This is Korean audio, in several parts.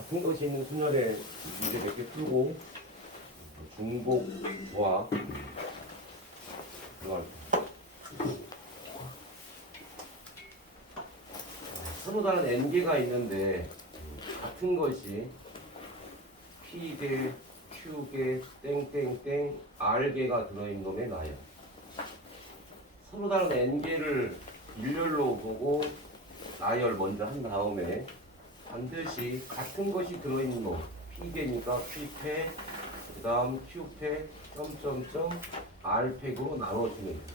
같은 것이 있는 순열에 문제 몇 개 풀고 중복 조합 들어갈 서로 다른 n개가 있는데 같은 것이 p개, q개, 땡땡땡, r개가 들어있는 놈의 나열. 서로 다른 n개를 일렬로 보고 나열 먼저 한 다음에 반드시 같은 것이 들어있는 놈 p개니까 q팩, 그 다음 q팩, 점점점 r팩으로 나눠주면 됩니다.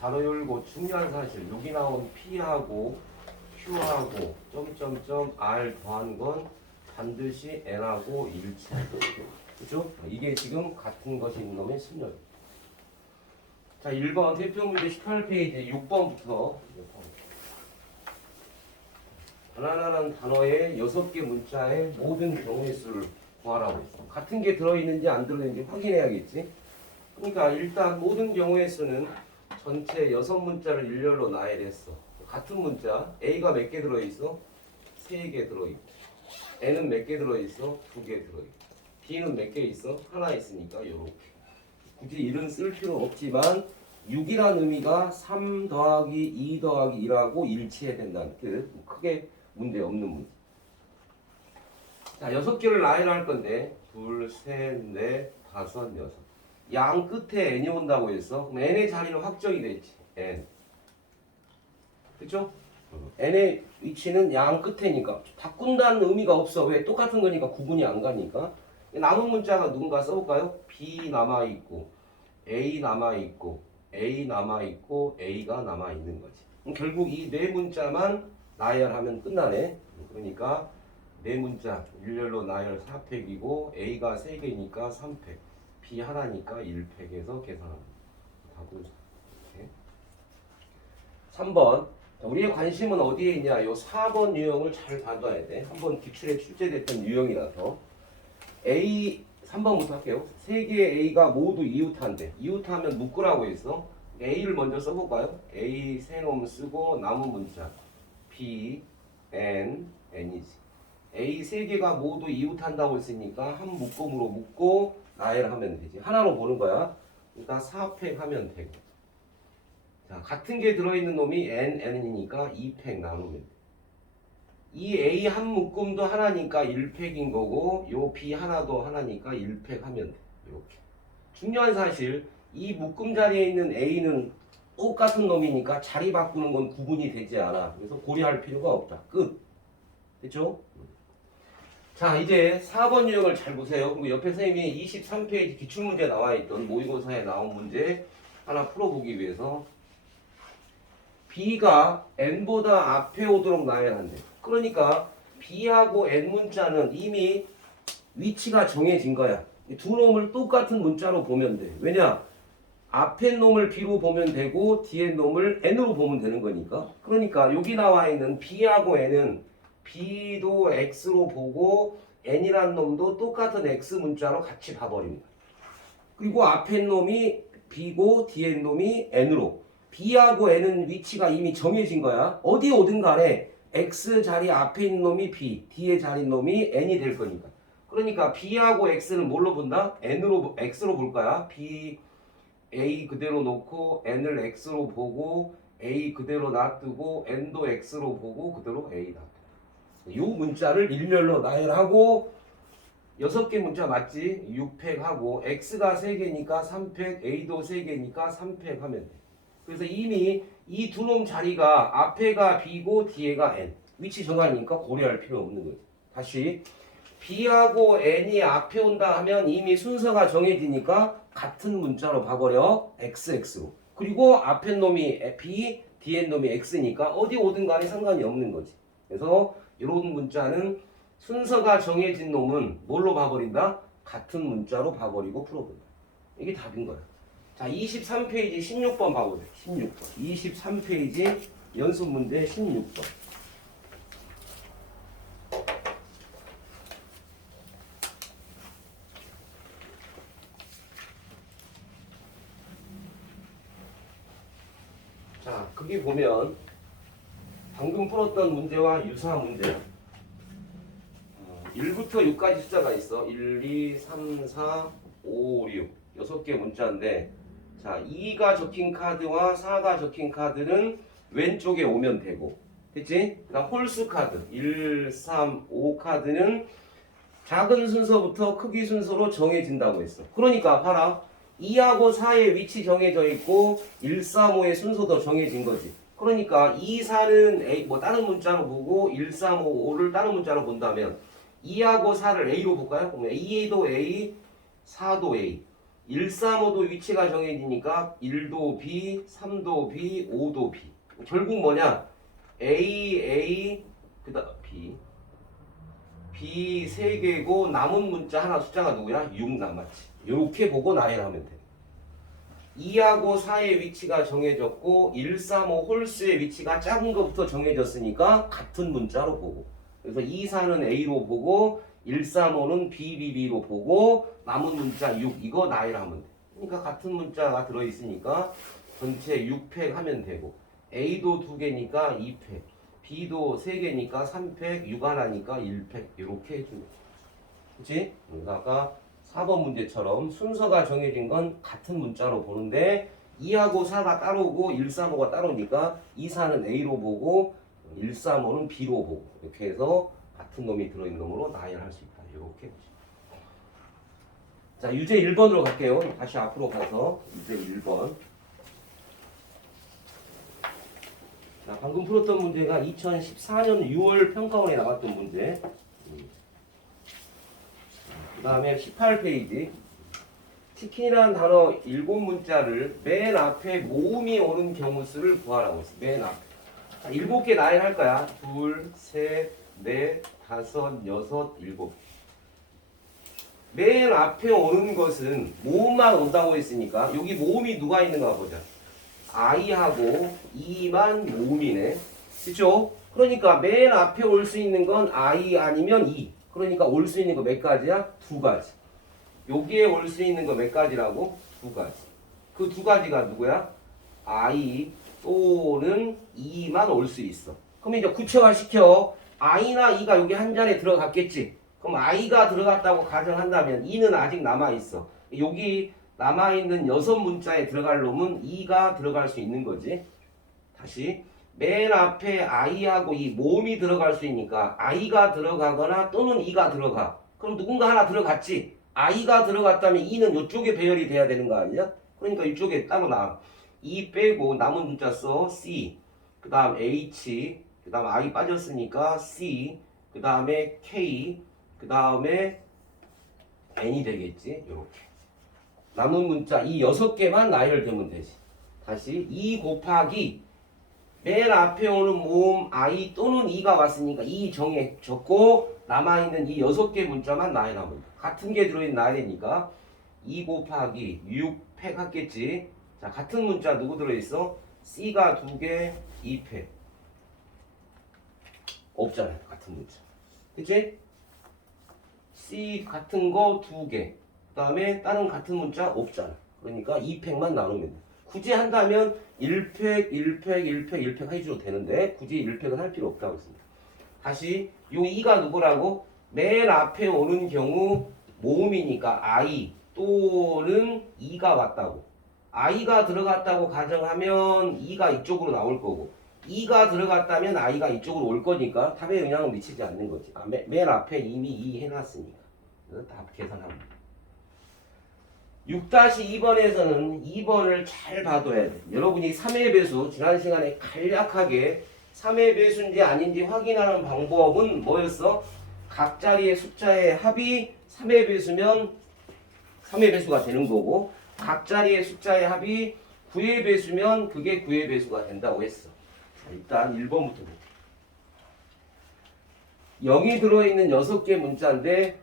가로 열고 중요한 사실 여기 나온 p하고 q하고 점점점 r 더한 건 반드시 n하고 일치하죠. 그죠? 이게 지금 같은 것이 있는 놈의 순열. 자, 1번 대표 문제 18페이지 6번부터 바나나라는 단어의 6개 문자의 모든 경우의 수를 구하라고 했어. 같은 게 들어있는지 안 들어있는지 확인해야겠지. 그러니까 일단 모든 경우의 수는 전체 6문자를 일렬로 나열했어. 같은 문자 A가 몇 개 들어있어? 3개 들어있고 N은 몇 개 들어있어? 2개 들어있고 B는 몇 개 있어? 하나 있으니까 요렇게. 굳이 이름 쓸 필요 없지만 6이라는 의미가 3 더하기 2 더하기 1하고 일치해야 된다는 뜻. 크게 문제 없는 문제. 자, 6개를 나열할 건데 2, 3, 4, 5, 6. 양 끝에 n이 온다고 해서 그럼 n의 자리는 확정이 됐지. n. 그쵸? n의 위치는 양 끝에니까 바꾼다는 의미가 없어. 왜? 똑같은 거니까 구분이 안 가니까. 남은 문자가 누군가 써볼까요? B 남아있고 A 남아있고 A 남아있고 A가 남아있는 거지. 그럼 결국 이 네 문자만 나열하면 끝나네. 그러니까 네 문자 일렬로 나열 4팩이고 A가 3개니까 3팩 B 하나니까 1팩에서 계산합니다. 답은 3번. 우리의 관심은 어디에 있냐? 요 4번 유형을 잘 봐둬야 돼. 한번 기출에 출제됐던 유형이라서. A 3번부터 할게요. 3개의 A가 모두 이웃한데 이웃하면 묶으라고 했어. A를 먼저 써볼까요? A 세 놈 쓰고 남은 문자 B, N, N이지. A 3개가 모두 이웃한다고 했으니까 한 묶음으로 묶고 나열하면 되지. 하나로 보는 거야. 그러니까 4팩 하면 되고. 자, 같은 게 들어있는 놈이 N, N이니까 2팩 나누면 돼. 이 A 한 묶음도 하나니까 1팩인 거고 요 B 하나도 하나니까 1팩 하면 돼. 이렇게. 중요한 사실 이 묶음 자리에 있는 A는 똑같은 놈이니까 자리 바꾸는 건 구분이 되지 않아. 그래서 고려할 필요가 없다. 끝. 됐죠? 자, 이제 4번 유형을 잘 보세요. 그리고 옆에 선생님이 23페이지 기출문제 나와 있던 모의고사에 나온 문제 하나 풀어보기 위해서 B가 N보다 앞에 오도록 나열한대. 그러니까 B하고 N 문자는 이미 위치가 정해진 거야. 두 놈을 똑같은 문자로 보면 돼. 왜냐? 앞에 놈을 B로 보면 되고 뒤에 놈을 N으로 보면 되는 거니까. 그러니까 여기 나와 있는 B하고 N은 B도 X로 보고 N이란 놈도 똑같은 X 문자로 같이 봐버립니다. 그리고 앞에 놈이 B고 뒤에 놈이 N으로. B하고 N은 위치가 이미 정해진 거야. 어디 오든 간에 X 자리 앞에 있는 놈이 B, 뒤에 자리 놈이 N이 될 거니까. 그러니까 B하고 X는 뭘로 본다? X로 볼 거야. B, A 그대로 놓고 N을 X로 보고 A 그대로 놔두고 N도 X로 보고 그대로 A 놔두고. 이 문자를 일렬로 나열하고 6개 문자 맞지? 6팩 하고 X가 3개니까 3팩, A도 3개니까 3팩 하면 돼. 그래서 이미 이 두 놈 자리가 앞에가 B고 뒤에가 N. 위치 정하니까 고려할 필요 없는 거지. 다시 B하고 N이 앞에 온다 하면 이미 순서가 정해지니까 같은 문자로 봐버려. XX로. 그리고 앞에 놈이 B, 뒤에 놈이 X니까 어디 오든 간에 상관이 없는 거지. 그래서 이런 문자는 순서가 정해진 놈은 뭘로 봐버린다? 같은 문자로 봐버리고 풀어본다. 이게 답인 거야. 자, 23페이지 16번 봐보세요. 16번. 23페이지 연습 문제 16번. 자, 거기 보면 방금 풀었던 문제와 유사한 문제야. 1부터 6까지 숫자가 있어. 1, 2, 3, 4, 5, 6. 6개 문자인데, 자, 2가 적힌 카드와 4가 적힌 카드는 왼쪽에 오면 되고, 됐지? 그다음 홀수 카드 1, 3, 5 카드는 작은 순서부터 크기 순서로 정해진다고 했어. 그러니까 봐라. 2하고 4의 위치 정해져 있고 1, 3, 5의 순서도 정해진 거지. 그러니까 2, 4는 A, 뭐 다른 문자로 보고 1, 3, 5, 5를 다른 문자로 본다면 2하고 4를 A로 볼까요? 그러면 2도 A, 4도 A. 1, 3, 5도 위치가 정해지니까 1도 B, 3도 B, 5도 B. 결국 뭐냐? A, 그다음 B 3개고 남은 문자 하나 숫자가 누구야? 6 남았지. 이렇게 보고 나열하면 돼. 2하고 4의 위치가 정해졌고 1, 3, 5 홀수의 위치가 작은 것부터 정해졌으니까 같은 문자로 보고, 그래서 2, 4는 A로 보고 1, 3, 5는 BBB로 보고 남은 문자 6 이거 나열하면 돼. 그러니까 같은 문자가 들어있으니까 전체 6팩 하면 되고, A도 2개니까 2팩, B도 3개니까 3팩, 6 하나니까 1팩 이렇게 해주면 돼. 그치? 그러니까 아까 4번 문제처럼 순서가 정해진 건 같은 문자로 보는데 2하고 4가 따로고 1, 3, 5가 따로니까 2, 4는 A로 보고 1, 3, 5는 B로 보고 이렇게 해서 같은 놈이 들어있는 놈으로 나열할 수 있다. 이렇게 보시면. 자, 유제 1번으로 갈게요. 다시 앞으로 가서 유제 1번. 자, 방금 풀었던 문제가 2014년 6월 평가원에 나왔던 문제. 그 다음에 18페이지. 치킨이라는 단어 7문자를 맨 앞에 모음이 오는 경우 수를 구하라고 했어. 맨 앞에. 자, 7개 나열할 거야. 2, 3, 4, 5, 6, 7. 맨 앞에 오는 것은 모음만 온다고 했으니까 여기 모음이 누가 있는가 보자. I하고 E만 모음이네. 그쵸? 그러니까 맨 앞에 올 수 있는 건 I 아니면 E. 그러니까 올 수 있는 거 몇 가지야? 2가지. 여기에 올 수 있는 거 몇 가지라고? 2가지. 그 2가지가 누구야? I 또는 E만 올 수 있어. 그럼 이제 구체화시켜. I나 E가 여기 한 잔에 들어갔겠지. 그럼 I가 들어갔다고 가정한다면 E는 아직 남아있어. 여기 남아있는 6문자에 들어갈 놈은 E가 들어갈 수 있는 거지. 다시 맨 앞에 I하고 이 모음이 들어갈 수 있으니까 I가 들어가거나 또는 E가 들어가. 그럼 누군가 하나 들어갔지. I가 들어갔다면 E는 이쪽에 배열이 돼야 되는 거 아니야? 그러니까 이쪽에 따로 나와. E 빼고 남은 문자 써. C, 그 다음 H, 그 다음 I 빠졌으니까 C, 그 다음에 K, 그 다음에 N이 되겠지. 이렇게 남은 문자 이 6개만 나열되면 되지. 다시 2 곱하기 맨 앞에 오는 모음 I 또는 E가 왔으니까 E 정해 적고 남아있는 이 6개 문자만 나열하면 돼. 같은 게 들어있는 나열이니까 2 곱하기 6팩 하겠지. 자, 같은 문자 누구 들어있어? C가 2개, 2팩 없잖아요. 같은 문자. 그치? C 같은 거 2개. 그 다음에 다른 같은 문자 없잖아. 그러니까 2팩만 나누면 돼. 굳이 한다면 1팩, 1팩, 1팩, 1팩 해줘도 되는데 굳이 1팩은 할 필요 없다고 했습니다. 다시 요 2가 누구라고? 맨 앞에 오는 경우 모음이니까 I 또는 E가 왔다고. I가 들어갔다고 가정하면 E가 이쪽으로 나올 거고, E가 들어갔다면 I가 이쪽으로 올 거니까 답에 영향을 미치지 않는 거지. 맨 앞에 이미 E 해놨으니까. 그래서 답 계산합니다. 6-2번에서는 2번을 잘 봐둬야 돼. 여러분이 3의 배수 지난 시간에 간략하게 3의 배수인지 아닌지 확인하는 방법은 뭐였어? 각 자리의 숫자의 합이 3의 배수면 3의 배수가 되는 거고, 각 자리의 숫자의 합이 9의 배수면 그게 9의 배수가 된다고 했어. 자, 일단 1번부터 볼게. 0이 들어있는 6개 문자인데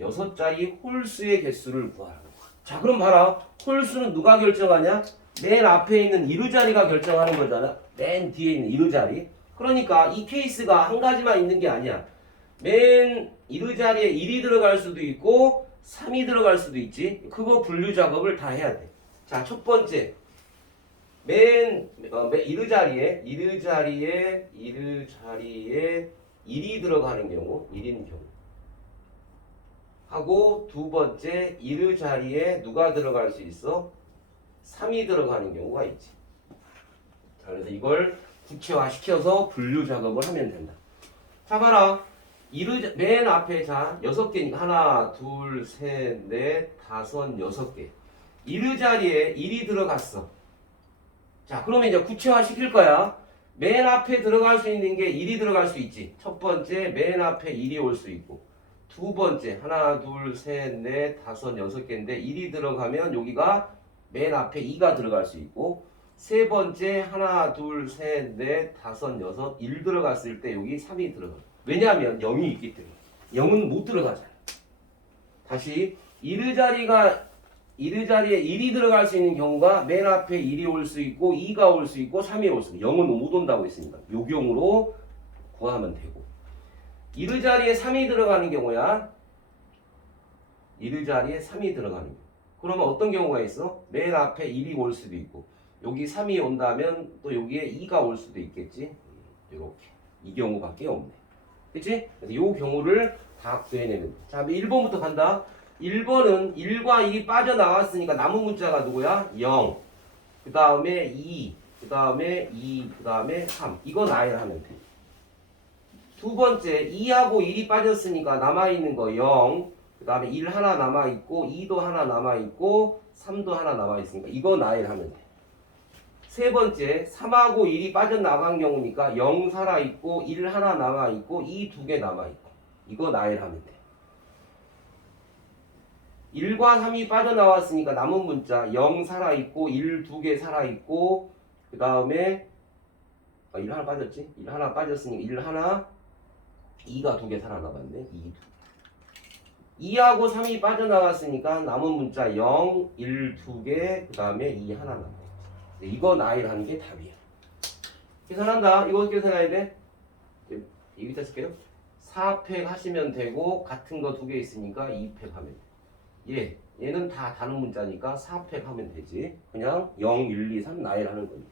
6자리 홀수의 개수를 구하라고. 자, 그럼 봐라. 홀수는 누가 결정하냐? 맨 앞에 있는 이르자리가 결정하는 거잖아. 맨 뒤에 있는 이르자리. 그러니까 이 케이스가 한 가지만 있는 게 아니야. 맨 이르자리에 1이 들어갈 수도 있고 3이 들어갈 수도 있지. 그거 분류 작업을 다 해야 돼. 자, 첫 번째. 맨 이르자리에 1이 들어가는 경우, 1인 경우. 하고 두 번째 1의 자리에 누가 들어갈 수 있어? 3이 들어가는 경우가 있지. 자, 그래서 이걸 구체화시켜서 분류 작업을 하면 된다. 자, 봐라. 맨 앞에 자 6개니까 하나, 둘, 셋, 넷, 다섯, 6개. 1의 자리에 1이 들어갔어. 자, 그러면 이제 구체화시킬 거야. 맨 앞에 들어갈 수 있는 게 1이 들어갈 수 있지. 첫 번째 맨 앞에 1이 올 수 있고, 두 번째 하나, 둘, 셋, 넷, 다섯, 6개인데 1이 들어가면 여기가 맨 앞에 2가 들어갈 수 있고, 세 번째 하나, 둘, 셋, 넷, 다섯, 6, 1 들어갔을 때 여기 3이 들어가. 왜냐하면 0이 있기 때문에. 0은 못 들어가잖아. 다시 1의 자리에 1이 들어갈 수 있는 경우가 맨 앞에 1이 올 수 있고 2가 올 수 있고 3이 올 수 있고 0은 못 온다고 했으니까 요 경우로 구하면 되고, 1의 자리에 3이 들어가는 경우야. 1의 자리에 3이 들어가는 경우. 그러면 어떤 경우가 있어? 맨 앞에 1이 올 수도 있고 여기 3이 온다면 또 여기에 2가 올 수도 있겠지. 이렇게 이 경우밖에 없네. 그치? 그래서 이 경우를 다 구해내면 돼. 자, 1번부터 간다. 1번은 1과 2이 빠져나왔으니까 남은 문자가 누구야? 0. 그 다음에 2. 그 다음에 2. 그 다음에 3. 이거 나열하면 돼. 두 번째 2하고 1이 빠졌으니까 남아있는 거 0. 그 다음에 1 하나 남아있고 2도 하나 남아있고 3도 하나 남아있으니까 이거 나열하면 돼. 세 번째 3하고 1이 빠져나간 경우니까 0 살아있고 1 하나 남아있고 2 두 개 남아있고 이거 나열하면 돼. 1과 3이 빠져나왔으니까 남은 문자 0 살아있고 1 두 개 살아있고 그 다음에 1 하나 빠졌지? 1 하나 빠졌으니까 1 하나 2가 두 개 살아남았네. 2 2하고 3이 빠져나왔으니까 남은 문자 0, 1 두 개, 그 다음에 2 하나 남았지. 이거 나열하는 게 답이야. 계산한다. 이거 어떻게 계산해야 돼? 여기다 쓸게요. 4팩 하시면 되고 같은 거 두 개 있으니까 2팩 하면 돼. 얘는 다 다른 문자니까 4팩 하면 되지. 그냥 0, 1, 2, 3 나열하는 거니까.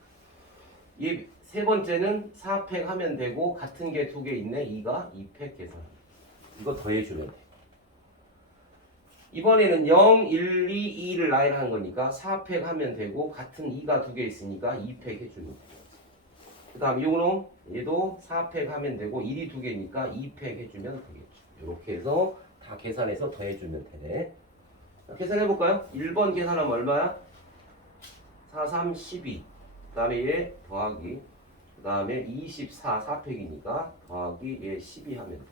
얘 세 번째는 4팩 하면 되고 같은 게 두 개 있네. 2가 2팩 계산합니다. 이거 더해주면 돼. 이번에는 0, 1, 2, 2를 나열하는 거니까 4팩 하면 되고 같은 2가 두 개 있으니까 2팩 해주면 되겠지. 그 다음 요놈 얘도 4팩 하면 되고 1이 두 개니까 2팩 해주면 되겠죠. 이렇게 해서 다 계산해서 더해주면 되네. 자, 계산해볼까요? 1번 계산하면 얼마야? 4, 3, 12. 그 다음에 얘 더하기. 그 다음에 24, 4팩이니까 더하기 얘 12 하면 돼.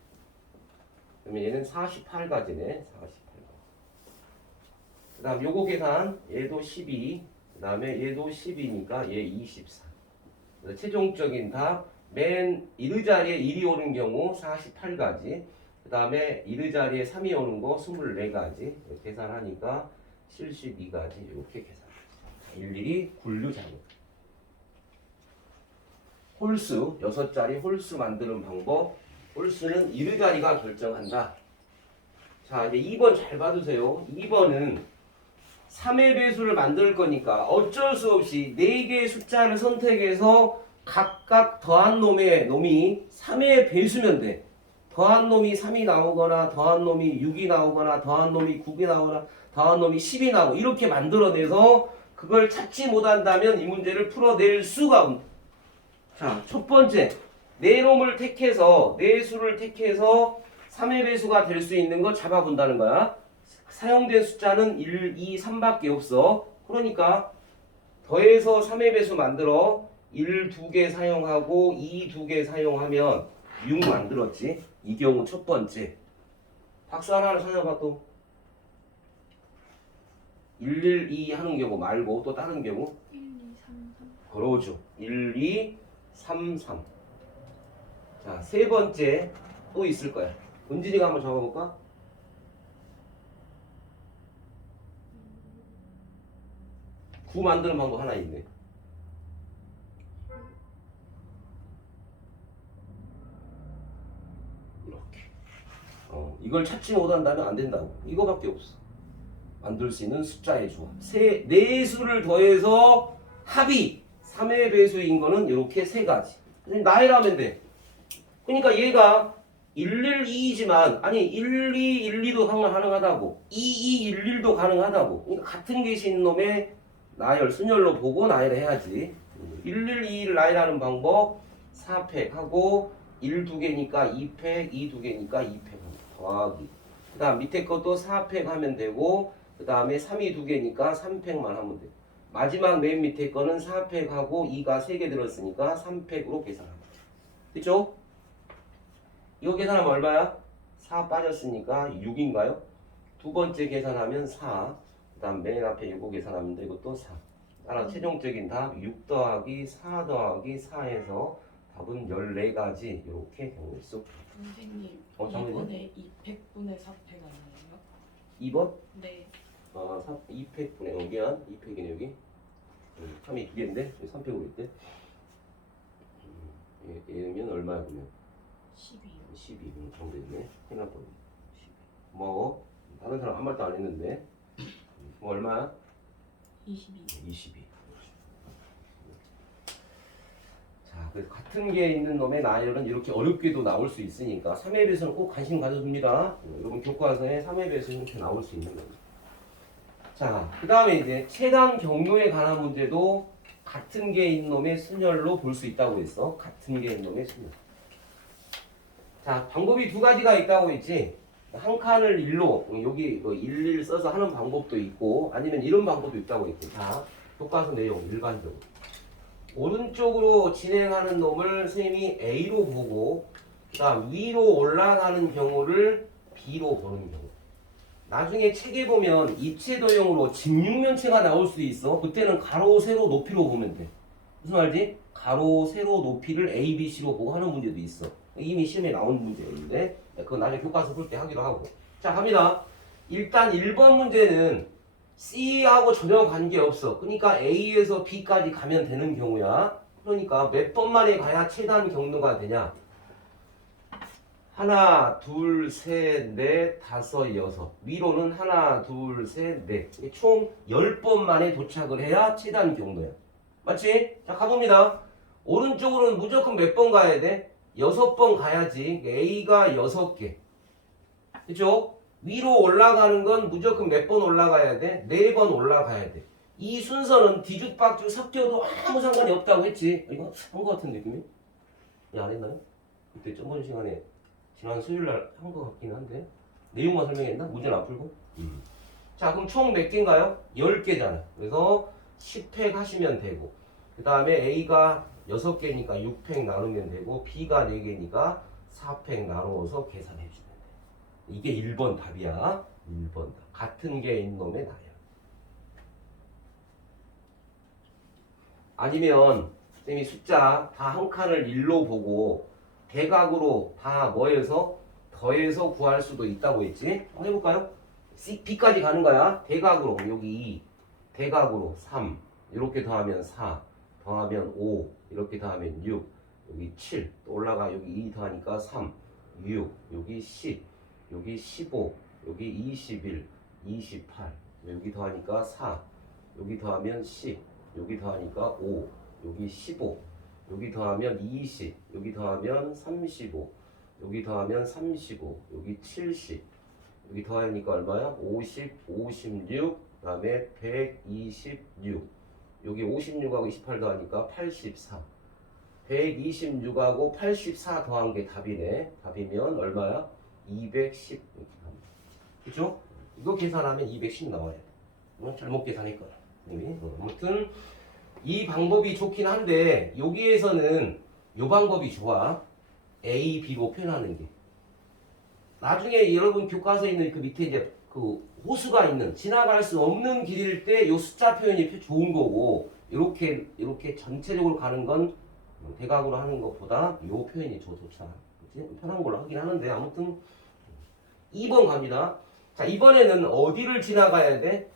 그러면 얘는 48가지네. 48. 그 다음 요거 계산 얘도 12. 그 다음에 얘도 12니까 얘 24. 그래서 최종적인 답 맨 1의 자리에 1이 오는 경우 48가지. 그 다음에 1의 자리에 3이 오는 거 24가지. 계산하니까 72가지. 이렇게 계산합니다. 일일이 분류 작업. 홀수 6자리 홀수 만드는 방법. 홀수는 1의 자리가 결정한다. 자, 이제 2번 잘 봐두세요. 2번은 3의 배수를 만들 거니까 어쩔 수 없이 4개의 숫자를 선택해서 각각 더한 놈이 3의 배수면 돼. 더한 놈이 3이 나오거나 더한 놈이 6이 나오거나 더한 놈이 9이 나오거나 더한 놈이 10이 나오고 이렇게 만들어내서 그걸 찾지 못한다면 이 문제를 풀어낼 수가 없다. 자, 첫 번째 4놈을 택해서 4수를 택해서 3의 배수가 될 수 있는 거 잡아본다는 거야. 사용된 숫자는 1, 2, 3밖에 없어. 그러니까 더해서 3의 배수 만들어 1, 2개 사용하고 2, 2개 사용하면 6 만들었지. 이 경우 첫 번째. 박수 하나를 찾아봐 또. 1, 1, 2 하는 경우 말고 또 다른 경우. 1, 2, 3, 3. 그러죠. 1, 2, 3, 3. 자, 세 번째 또 있을 거야. 은진이가 한번 적어볼까? 구 만드는 방법 하나 있네. 이렇게. 이걸 찾지 못한다면 안 된다고. 이거밖에 없어. 만들 수 있는 숫자의 조합. 네 수를 더해서 합이 3의 배수인 거는 이렇게 세 가지. 나열하면 돼. 그러니까 얘가 1122지만 아니 1212도 가능하다고 2211도 가능하다고. 그러니까 같은 계시 있는 놈의 나열 순열로 보고 나열을 해야지. 1121을 나열하는 방법 4팩하고 1 두 개니까 2팩, 2 두 개니까 2팩 더하기. 그 다음 밑에 것도 4팩 하면 되고 그 다음에 3이 두 개니까 3팩만 하면 돼. 마지막 맨 밑에 거는 4팩하고 2가 3개 들었으니까 3팩으로 계산합니다. 그쵸? 이거 계산하면 얼마야? 4 빠졌으니까 6인가요? 두 번째 계산하면 4. 그 다음 맨 앞에 이거 계산하면 돼. 이것도 4. 따라 최종적인 답 6 더하기 4 더하기 4에서 답은 14가지 이렇게 경우의 수. 선생님, 잠깐만요. 이번에 200분의 4팩 아니에요? 2번? 네. 2팩분의 여기야. 2팩이네 여기. 3이 두 개인데 3팩으로 있대. 얘면 얼마야 그러면? 12요. 12 정도있네. 생각보다 12. 뭐 다른 사람 아무 말도 안 했는데 뭐 얼마야? 22. 22. 자, 그래서 같은 게 있는 놈의 나열은 이렇게 어렵게도 나올 수 있으니까 3회 배수는 꼭 관심 가져줍니다. 여러분 교과서에 3회 배수 이렇게 나올 수 있는 거죠. 자, 그 다음에 이제 최단 경로에 관한 문제도 같은 게 있는 놈의 순열로 볼 수 있다고 했어. 같은 게 있는 놈의 순열. 자, 방법이 두 가지가 있다고 했지. 한 칸을 1로 여기 11 써서 하는 방법도 있고 아니면 이런 방법도 있다고 했지. 자, 교과서 내용 일반적으로 오른쪽으로 진행하는 놈을 선생님이 A로 보고 그 다음 위로 올라가는 경우를 B로 보는 경우. 나중에 책에 보면 입체도형으로 직육면체가 나올 수 있어. 그때는 가로 세로 높이로 보면 돼. 무슨 말이지? 가로 세로 높이를 A, B, C로 보고 하는 문제도 있어. 이미 시험에 나온 문제인데 그거 나중에 교과서 볼 때 하기로 하고. 자, 갑니다. 일단 1번 문제는 C하고 전혀 관계없어. 그러니까 A에서 B까지 가면 되는 경우야. 그러니까 몇 번 만에 가야 최단 경로가 되냐? 하나, 둘, 셋, 넷, 다섯, 여섯. 위로는 하나, 둘, 셋, 넷. 총 10번 만에 도착을 해야 최단 경로야. 맞지? 자, 가봅니다. 오른쪽으로는 무조건 몇 번 가야 돼? 6번 가야지. A가 6개. 그죠? 위로 올라가는 건 무조건 몇 번 올라가야 돼? 4번 올라가야 돼. 이 순서는 뒤죽박죽 섞여도 아무 상관이 없다고 했지. 이거 한 거 같은 느낌이? 안 했나요? 그때 저번 시간에 지난 수요일날 한 거 같긴 한데 내용만 설명했나? 문제는 안 풀고? 자, 그럼 총 몇 개인가요? 10개잖아. 그래서 10팩 하시면 되고 그 다음에 A가 6개니까 6팩 나누면 되고 B가 4개니까 4팩 나누어서 계산해 주면 돼. 이게 1번 답이야. 1번 답. 같은 게 있는 놈의 나열. 아니면 선생님이 숫자 다 한 칸을 1로 보고 대각으로 다 뭐해서 더해서 구할 수도 있다고 했지. 한번 해볼까요? C, B까지 가는 거야. 대각으로 여기 2, 대각으로 3, 이렇게 더하면 4, 더하면 5, 이렇게 더하면 6, 여기 7, 또 올라가 여기 2 더하니까 3, 6, 여기 10, 여기 15, 여기 21, 28, 여기 더하니까 4, 여기 더하면 10, 여기 더하니까 5, 여기 15, 여기 더하면 20, 여기 더하면 35, 여기 더하면 35, 여기 70, 여기 더하니까 얼마야? 50, 56, 그 다음에 126, 여기 56하고 28 더하니까 84, 126하고 84 더한 게 답이네. 답이면 얼마야? 210 이렇게 합니다. 그죠? 이거 계산하면 210 나와야 돼. 잘못 계산했거나. 아무튼 이 방법이 좋긴 한데 여기에서는 이 방법이 좋아. A, B로 표현하는 게. 나중에 여러분 교과서에 있는 그 밑에 이제 그 호수가 있는 지나갈 수 없는 길일 때 이 숫자 표현이 좋은 거고 이렇게 전체적으로 가는 건 대각으로 하는 것보다 이 표현이 좋잖아. 그치? 편한 걸로 하긴 하는데 아무튼 2번 갑니다. 자, 이번에는 어디를 지나가야 돼?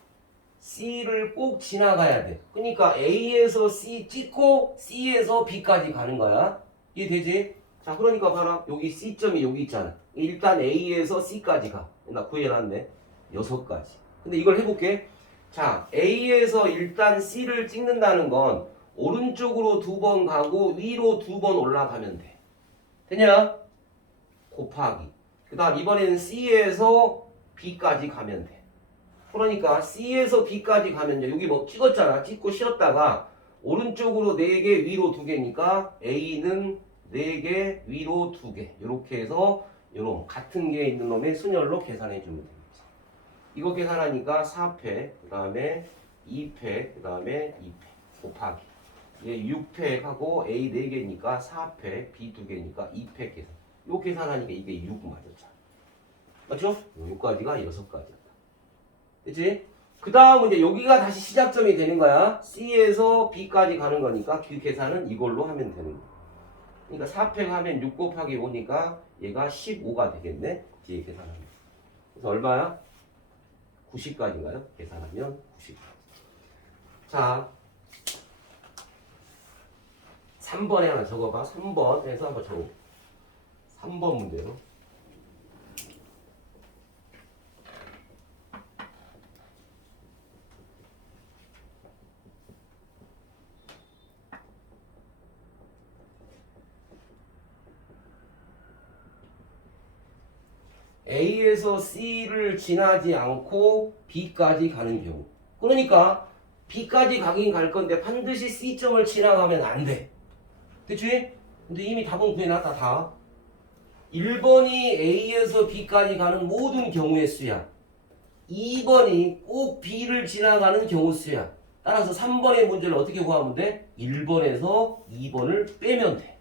C를 꼭 지나가야 돼. 그러니까 A에서 C 찍고 C에서 B까지 가는 거야. 이해되지? 자, 그러니까 봐라. 여기 C점이 여기 있잖아. 일단 A에서 C까지 가. 나 구해놨네. 6가지. 근데 이걸 해볼게. 자, A에서 일단 C를 찍는다는 건 오른쪽으로 2번 가고 위로 2번 올라가면 돼. 되냐? 곱하기. 그 다음 이번에는 C에서 B까지 가면 돼. 그러니까 C에서 B까지 가면요. 여기 뭐 찍었잖아. 찍고 쉬었다가 오른쪽으로 4개, 위로 2개니까 A는 4개, 위로 2개. 이렇게 해서 요놈 같은 게 있는 놈의 순열로 계산해 주면 됩니다. 이거 계산하니까 4패, 그 다음에 2패, 그 다음에 2패 곱하기. 얘 6패하고 A 4개니까 4패, B 2개니까 2패 계산. 요 계산하니까 이게 6 맞았잖아. 맞죠? 여기까지가 6가지였다. 그치? 그 다음은 이제 여기가 다시 시작점이 되는 거야. C에서 B까지 가는 거니까 그 계산은 이걸로 하면 되는 거야. 그러니까 4패 하면 6 곱하기 5니까 얘가 15가 되겠네. 뒤에 계산하면. 그래서 얼마야? 90까지인가요? 계산하면 90까지. 자, 3번에 하나 적어봐. 3번 해서 한번 적어. 3번 문제로. A에서 C를 지나지 않고 B까지 가는 경우. 그러니까 B까지 가긴 갈 건데 반드시 C점을 지나가면 안 돼. 그치? 근데 이미 답은 구해놨다 다. 1번이 A에서 B까지 가는 모든 경우의 수야. 2번이 꼭 B를 지나가는 경우 수야. 따라서 3번의 문제를 어떻게 구하면 돼? 1번에서 2번을 빼면 돼.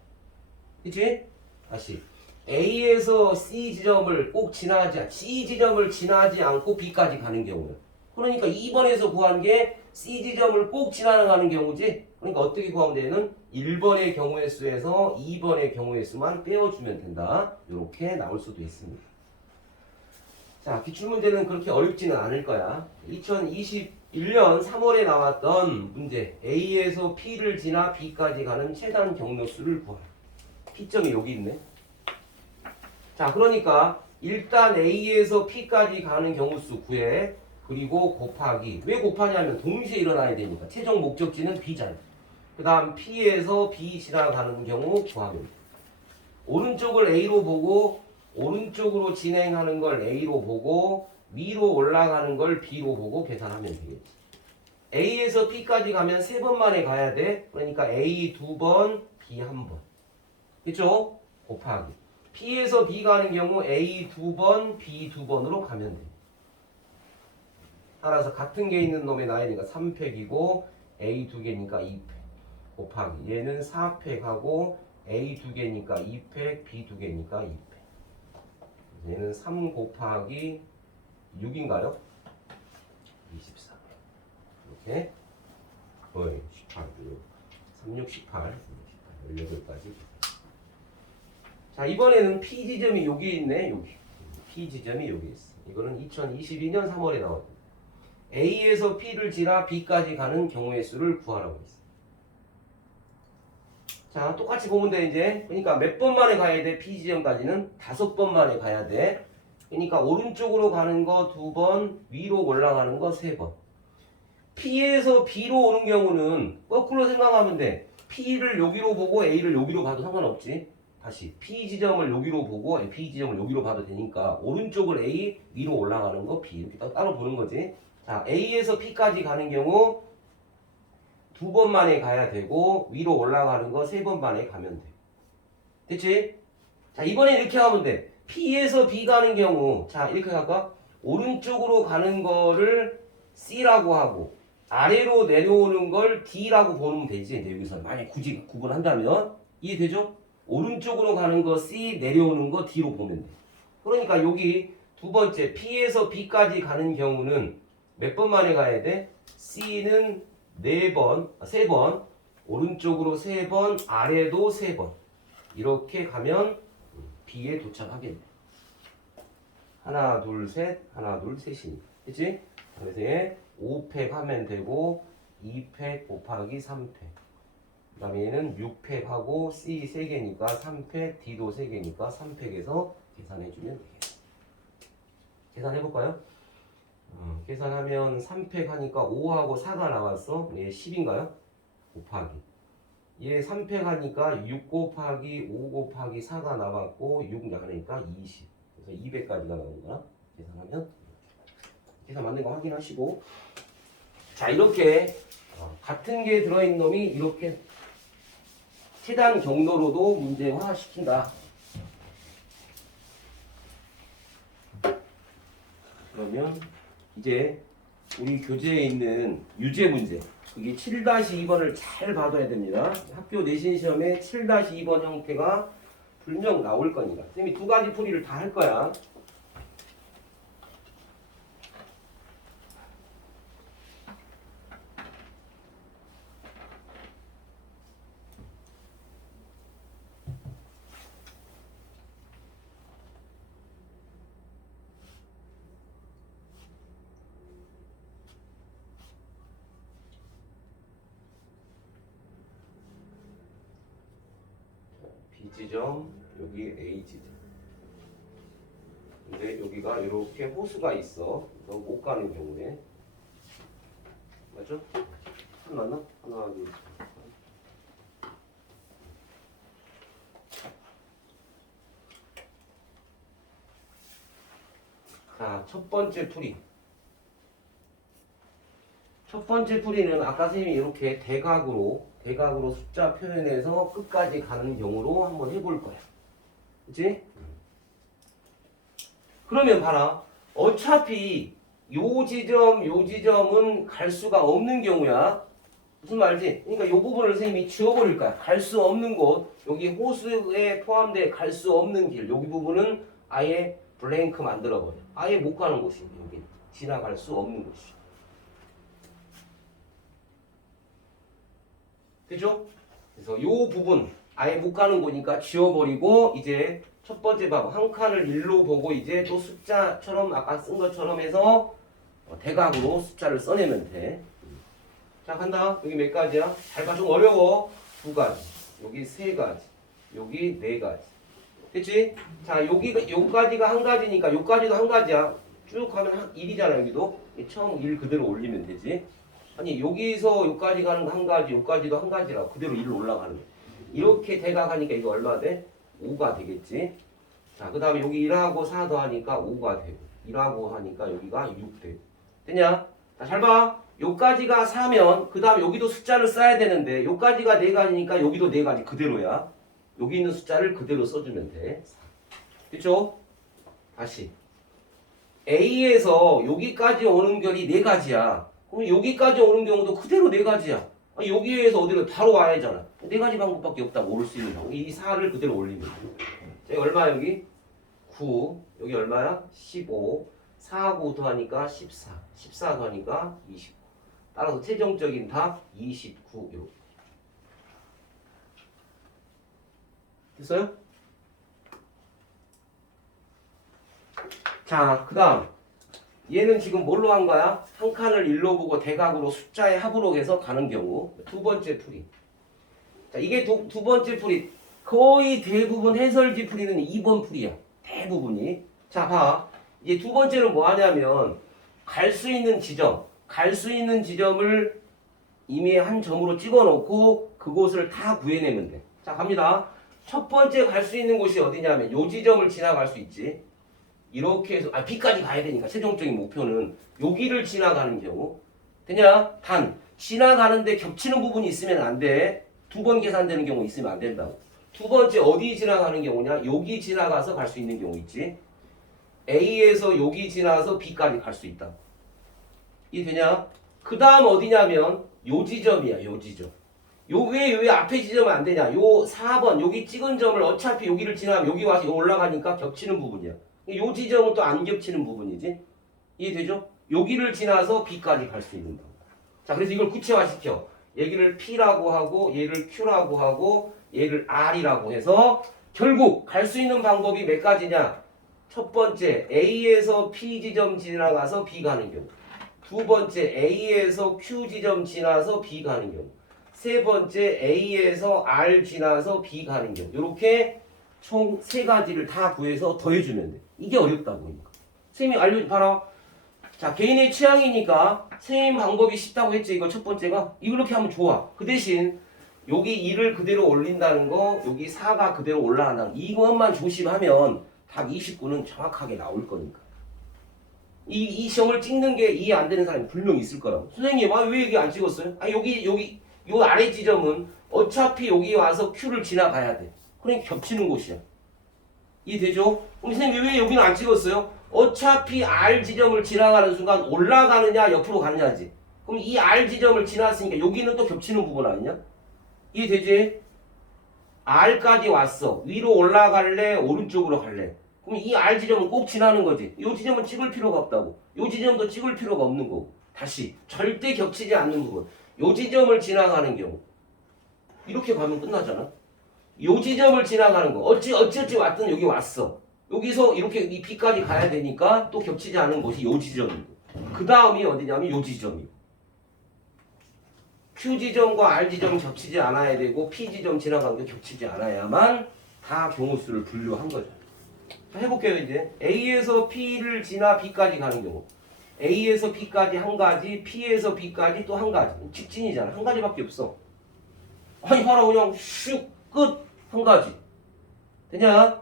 그치? 다시. A에서 C 지점을 꼭 C 지점을 지나지 않고 B까지 가는 경우야. 그러니까 2번에서 구한 게 C 지점을 꼭 지나가는 경우지. 그러니까 어떻게 구하면 되는? 1번의 경우의 수에서 2번의 경우의 수만 빼어주면 된다. 이렇게 나올 수도 있습니다. 자, 기출문제는 그렇게 어렵지는 않을 거야. 2021년 3월에 나왔던 문제. A에서 P를 지나 B까지 가는 최단 경로수를 구하라. P점이 여기 있네. 자, 그러니까 일단 A에서 P까지 가는 경우수 구해. 그리고 곱하기. 왜 곱하냐면 동시에 일어나야 되니까. 최종 목적지는 B잖아. 그 다음 P에서 B 지나가는 경우 구하면 돼. 오른쪽을 A로 보고 오른쪽으로 진행하는 걸 A로 보고 위로 올라가는 걸 B로 보고 계산하면 되겠지. A에서 P까지 가면 3번 만에 가야 돼. 그러니까 A 2번, B 1번. 그쵸? 곱하기. P에서 B 가는 경우 A 2번, B 2번으로 가면 돼. 따라서 같은 게 있는 놈의 나이니까 3팩이고 A 2개니까 2팩 곱하기. 얘는 4팩하고 A 2개니까 2팩, B 2개니까 2팩. 얘는 3 곱하기 6인가요? 24. 이렇게 거의 18. 36, 18. 18까지. 자, 이번에는 P 지점이 여기 있네. 여기. P 지점이 여기 있어. 이거는 2022년 3월에 나왔다. A에서 P를 지나 B까지 가는 경우의 수를 구하라고 했어. 자, 똑같이 보면 돼 이제. 그러니까 몇 번 만에 가야 돼? P 지점까지는 5번 만에 가야 돼. 그러니까 오른쪽으로 가는 거 2번, 위로 올라가는 거 3번. P에서 B로 오는 경우는 거꾸로 생각하면 돼. P를 여기로 보고 A를 여기로 봐도 상관없지. 다시 P 지점을 여기로 보고 B 지점을 여기로 봐도 되니까 오른쪽을 A, 위로 올라가는 거 B 이렇게 따로 보는 거지. 자, A에서 P까지 가는 경우 2번 만에 가야 되고 위로 올라가는 거 3번 만에 가면 돼. 됐지? 자, 이번에 이렇게 하면 돼. P에서 B 가는 경우 자, 이렇게 할까? 오른쪽으로 가는 거를 C라고 하고 아래로 내려오는 걸 D라고 보면 되지. 이제 여기서 만약 굳이 구분한다면 이해되죠? 오른쪽으로 가는 거 C, 내려오는 거 D로 보면 돼. 그러니까 여기 두 번째 P에서 B까지 가는 경우는 몇 번 만에 가야 돼? C는 3번, 오른쪽으로 3번, 아래도 3번. 이렇게 가면 B에 도착하겠네. 하나, 둘, 셋, 하나, 둘, 셋이니까. 그치? 그래서 얘 5팩 하면 되고 2팩 곱하기 3팩. 그 다음에 얘는 6팩하고 C 3개니까 3팩, D도 3개니까 3팩에서 계산해주면 되겠다. 계산해볼까요? 계산하면 3팩 하니까 5하고 4가 나왔어. 얘 10인가요? 곱하기. 얘 3팩 하니까 6 곱하기 5 곱하기 4가 남았고 6 나누니까 20. 그래서 200까지가 나오는 거야. 계산하면 계산 맞는 거 확인하시고 자 이렇게 같은 게 들어있는 놈이 이렇게 최단 경로로도 문제화 시킨다. 그러면 이제 우리 교재에 있는 유제 문제 그게 7-2번을 잘 봐둬야 됩니다. 학교 내신 시험에 7-2번 형태가 분명 나올 거니까 선생님이 두 가지 풀이를 다 할 거야. B지점, 여기 A지점. 근데 여기가 이렇게 호수가 있어. 그래서 못 가는 경우에. 맞죠? 맞나? 하나, 둘, 셋. 자, 첫 번째 풀이. 첫 번째 풀이는 아까 선생님이 이렇게 대각으로 숫자 표현해서 끝까지 가는 경우로 한번 해볼 거야. 그치? 그러면 봐라. 어차피 요 지점은 갈 수가 없는 경우야. 무슨 말이지? 그러니까 요 부분을 선생님이 지워버릴 거야. 갈 수 없는 곳, 여기 호수에 포함돼 갈 수 없는 길, 여기 부분은 아예 블랭크 만들어버려. 아예 못 가는 곳이 여기 지나갈 수 없는 곳이. 그죠? 그래서 요 부분 아예 못 가는 거니까 지워버리고 이제 첫 번째 봐봐. 한 칸을 일로 보고 이제 또 숫자처럼 아까 쓴 것처럼 해서 대각으로 숫자를 써내면 돼. 자 간다. 여기 몇 가지야? 잘 봐. 좀 어려워. 2가지. 여기 3가지. 여기 4가지. 됐지? 자 여기까지가 한 가지니까 여기까지도 한 가지야. 쭉 하면 1이잖아 여기도. 처음 1 그대로 올리면 되지. 아니 여기서 여기까지 가는 거 한 가지, 여기까지도 한 가지라 그대로 1로 올라가는 거야. 이렇게 대각하니까 이거 얼마 돼? 5가 되겠지. 자, 그 다음에 여기 1하고 4 더하니까 5가 되고 1하고 하니까 여기가 6 되고 됐냐? 자, 잘 봐. 여기까지가 4면 그 다음에 여기도 숫자를 써야 되는데 여기까지가 4가지니까 여기도 4가지 그대로야. 여기 있는 숫자를 그대로 써주면 돼. 됐죠? 다시 A에서 여기까지 오는 결이 4가지야. 그럼 여기까지 오는 경우도 그대로 4가지야. 여기에서 어디로 바로 와야 하잖아. 4가지 방법밖에 없다고 올 수 있는 방법. 이 4를 그대로 올리면 돼. 얼마야 여기? 9. 여기 얼마야? 15. 4하고 더하니까 14. 14 더하니까 29. 따라서 최종적인 답 29. 이렇게. 됐어요? 자, 그 다음. 얘는 지금 뭘로 한 거야? 한 칸을 일로 보고 대각으로 숫자의 합으로 해서 가는 경우. 두 번째 풀이. 자, 이게 두 번째 풀이. 거의 대부분 해설지 풀이는 2번 풀이야. 대부분이. 자, 봐. 이제 두 번째는 뭐 하냐면, 갈 수 있는 지점을 이미 한 점으로 찍어 놓고 그곳을 다 구해내면 돼. 자, 갑니다. 첫 번째 갈 수 있는 곳이 어디냐면, 요 지점을 지나갈 수 있지. 이렇게 해서 B까지 가야 되니까 최종적인 목표는 여기를 지나가는 경우. 되냐? 단 지나가는데 겹치는 부분이 있으면 안 돼. 2번 계산되는 경우 있으면 안 된다고. 두 번째 어디 지나가는 경우냐? 여기 지나가서 갈 수 있는 경우 있지. A에서 여기 지나서 B까지 갈 수 있다. 이해 되냐? 그 다음 어디냐면 요 지점이야. 요 지점. 왜 앞에 지점은 안 되냐? 요 4번 여기 찍은 점을 어차피 여기를 지나면 여기 와서 여기 올라가니까 겹치는 부분이야. 요 지점은 또 안 겹치는 부분이지. 이해되죠? 여기를 지나서 B까지 갈 수 있는 방법. 자, 그래서 이걸 구체화시켜. 얘기를 P라고 하고 얘를 Q라고 하고 얘를 R이라고 해서 결국 갈 수 있는 방법이 몇 가지냐? 첫 번째 A에서 P 지점 지나가서 B 가는 경우. 두 번째 A에서 Q 지점 지나서 B 가는 경우. 세 번째 A에서 R 지나서 B 가는 경우. 이렇게 총 3가지를 다 구해서 더해주면 돼. 이게 어렵다고. 선생님이 알려봐라. 자, 개인의 취향이니까 선생님 방법이 쉽다고 했지. 이거 첫 번째가. 이렇게 하면 좋아. 그 대신 여기 2를 그대로 올린다는 거, 여기 4가 그대로 올라간다는 거. 이것만 조심하면 답 29는 정확하게 나올 거니까. 이 시험을 찍는 게 이해 안 되는 사람이 분명히 있을 거라고. 선생님, 왜 여기 안 찍었어요? 여기, 요 아래 지점은 어차피 여기 와서 Q를 지나가야 돼. 그러니까 겹치는 곳이야. 이해되죠? 그럼 선생님, 왜 여기는 안 찍었어요? 어차피 R 지점을 지나가는 순간 올라가느냐, 옆으로 가느냐지. 그럼 이 R 지점을 지났으니까 여기는 또 겹치는 부분 아니냐? 이해되지? R까지 왔어. 위로 올라갈래? 오른쪽으로 갈래? 그럼 이 R 지점은 꼭 지나는 거지. 이 지점은 찍을 필요가 없다고. 이 지점도 찍을 필요가 없는 거고. 다시 절대 겹치지 않는 부분. 이 지점을 지나가는 경우. 이렇게 가면 끝나잖아. 이 지점을 지나가는 거. 어찌 왔든 여기 왔어. 여기서 이렇게 이 B까지 가야 되니까 또 겹치지 않은 곳이 이 지점이고. 그 다음이 어디냐면 이 지점이고. Q 지점과 R 지점 겹치지 않아야 되고 P 지점 지나간 게 겹치지 않아야만 다 경우수를 분류한 거죠. 자, 해볼게요. 이제 A에서 P를 지나 B까지 가는 경우, A에서 B까지 한 가지, P에서 B까지 또 한 가지. 직진이잖아. 한 가지밖에 없어. 아니 봐라, 그냥 슉 끝 한 가지. 되냐?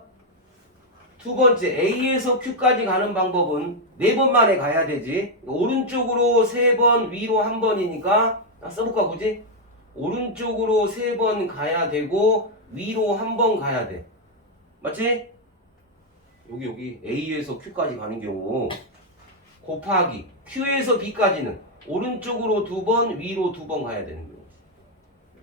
두 번째, A에서 Q까지 가는 방법은 4번 만에 가야 되지. 오른쪽으로 3번, 위로 1번이니까 써볼까 보지? 오른쪽으로 3번 가야 되고 위로 1번 가야 돼. 맞지? 여기 A에서 Q까지 가는 경우 곱하기 Q에서 B까지는 오른쪽으로 2번, 위로 2번 가야 되는 경우.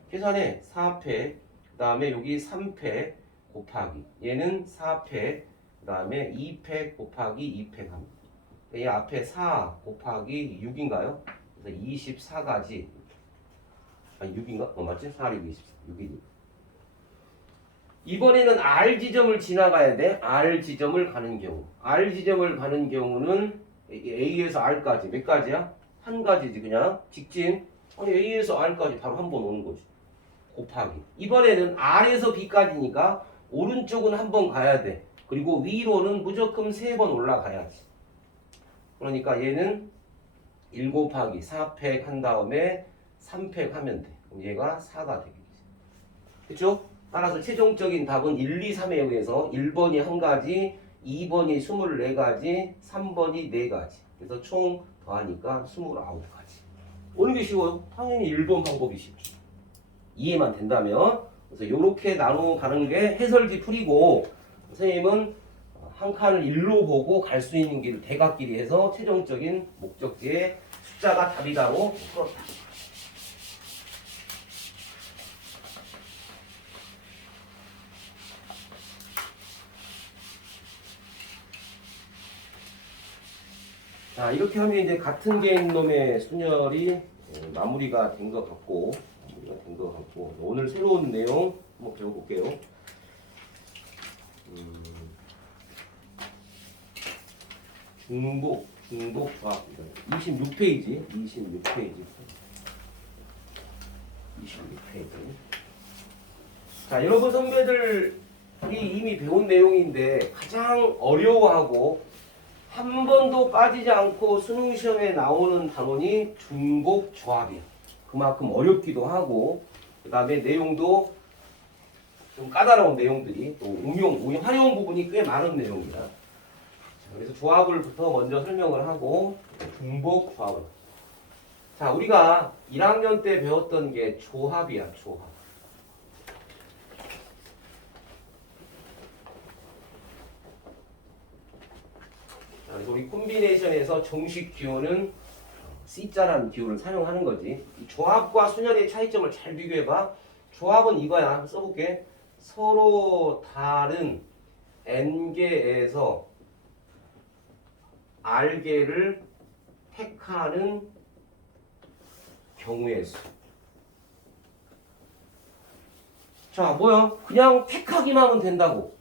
계산해. 4패, 그 다음에 여기 3패 곱하기 얘는 4패, 그 다음에 2패 곱하기 2패 합니다. 이 앞에 4 곱하기 6인가요? 그래서 24가지. 아니 6인가? 맞지? 4, 6, 24. 6이니까. 이번에는 R 지점을 지나가야 돼. R 지점을 가는 경우. R 지점을 가는 경우는 A에서 R까지 몇 가지야? 한 가지지 그냥. 직진. 아니 A에서 R까지 바로 한 번 오는 거지. 곱하기. 이번에는 R에서 B까지니까 오른쪽은 한 번 가야 돼. 그리고 위로는 무조건 3번 올라가야지. 그러니까 얘는 1 곱하기 4팩 한 다음에 3팩 하면 돼. 그럼 얘가 4가 되겠지. 그쵸? 따라서 최종적인 답은 1, 2, 3에 의해서 1번이 한 가지, 2번이 24가지, 3번이 4가지. 그래서 총 더하니까 29가지. 어느 게 쉬워요? 당연히 1번 방법이 쉽죠. 이해만 된다면. 그래서 이렇게 나눠 가는 게 해설지 풀이고, 선생님은 한 칸을 일로 보고 갈 수 있는 길을 대각길이 해서 최종적인 목적지에 숫자가 답이다로 풀었다. 자, 이렇게 하면 이제 같은 개인 놈의 순열이 마무리가 된 것 같고, 오늘 새로운 내용 한번 배워볼게요. 중복 조합 26페이지. 자, 여러분 선배들이 이미 배운 내용인데 가장 어려워하고 한 번도 빠지지 않고 수능 시험에 나오는 단원이 중복 조합이야. 그만큼 어렵기도 하고, 그 다음에 내용도 좀 까다로운 내용들이 또 활용 부분이 꽤 많은 내용이다. 그래서 조합을부터 먼저 설명을 하고 중복 조합을. 자, 우리가 1학년 때 배웠던 게 조합이야, 조합. 자, 그래서 우리 콤비네이션에서 정식 기호는 C자라는 기호를 사용하는 거지. 이 조합과 순열의 차이점을 잘 비교해봐. 조합은 이거야. 한번 써볼게. 서로 다른 N개에서 R개를 택하는 경우의 수. 자, 뭐야? 그냥 택하기만 하면 된다고.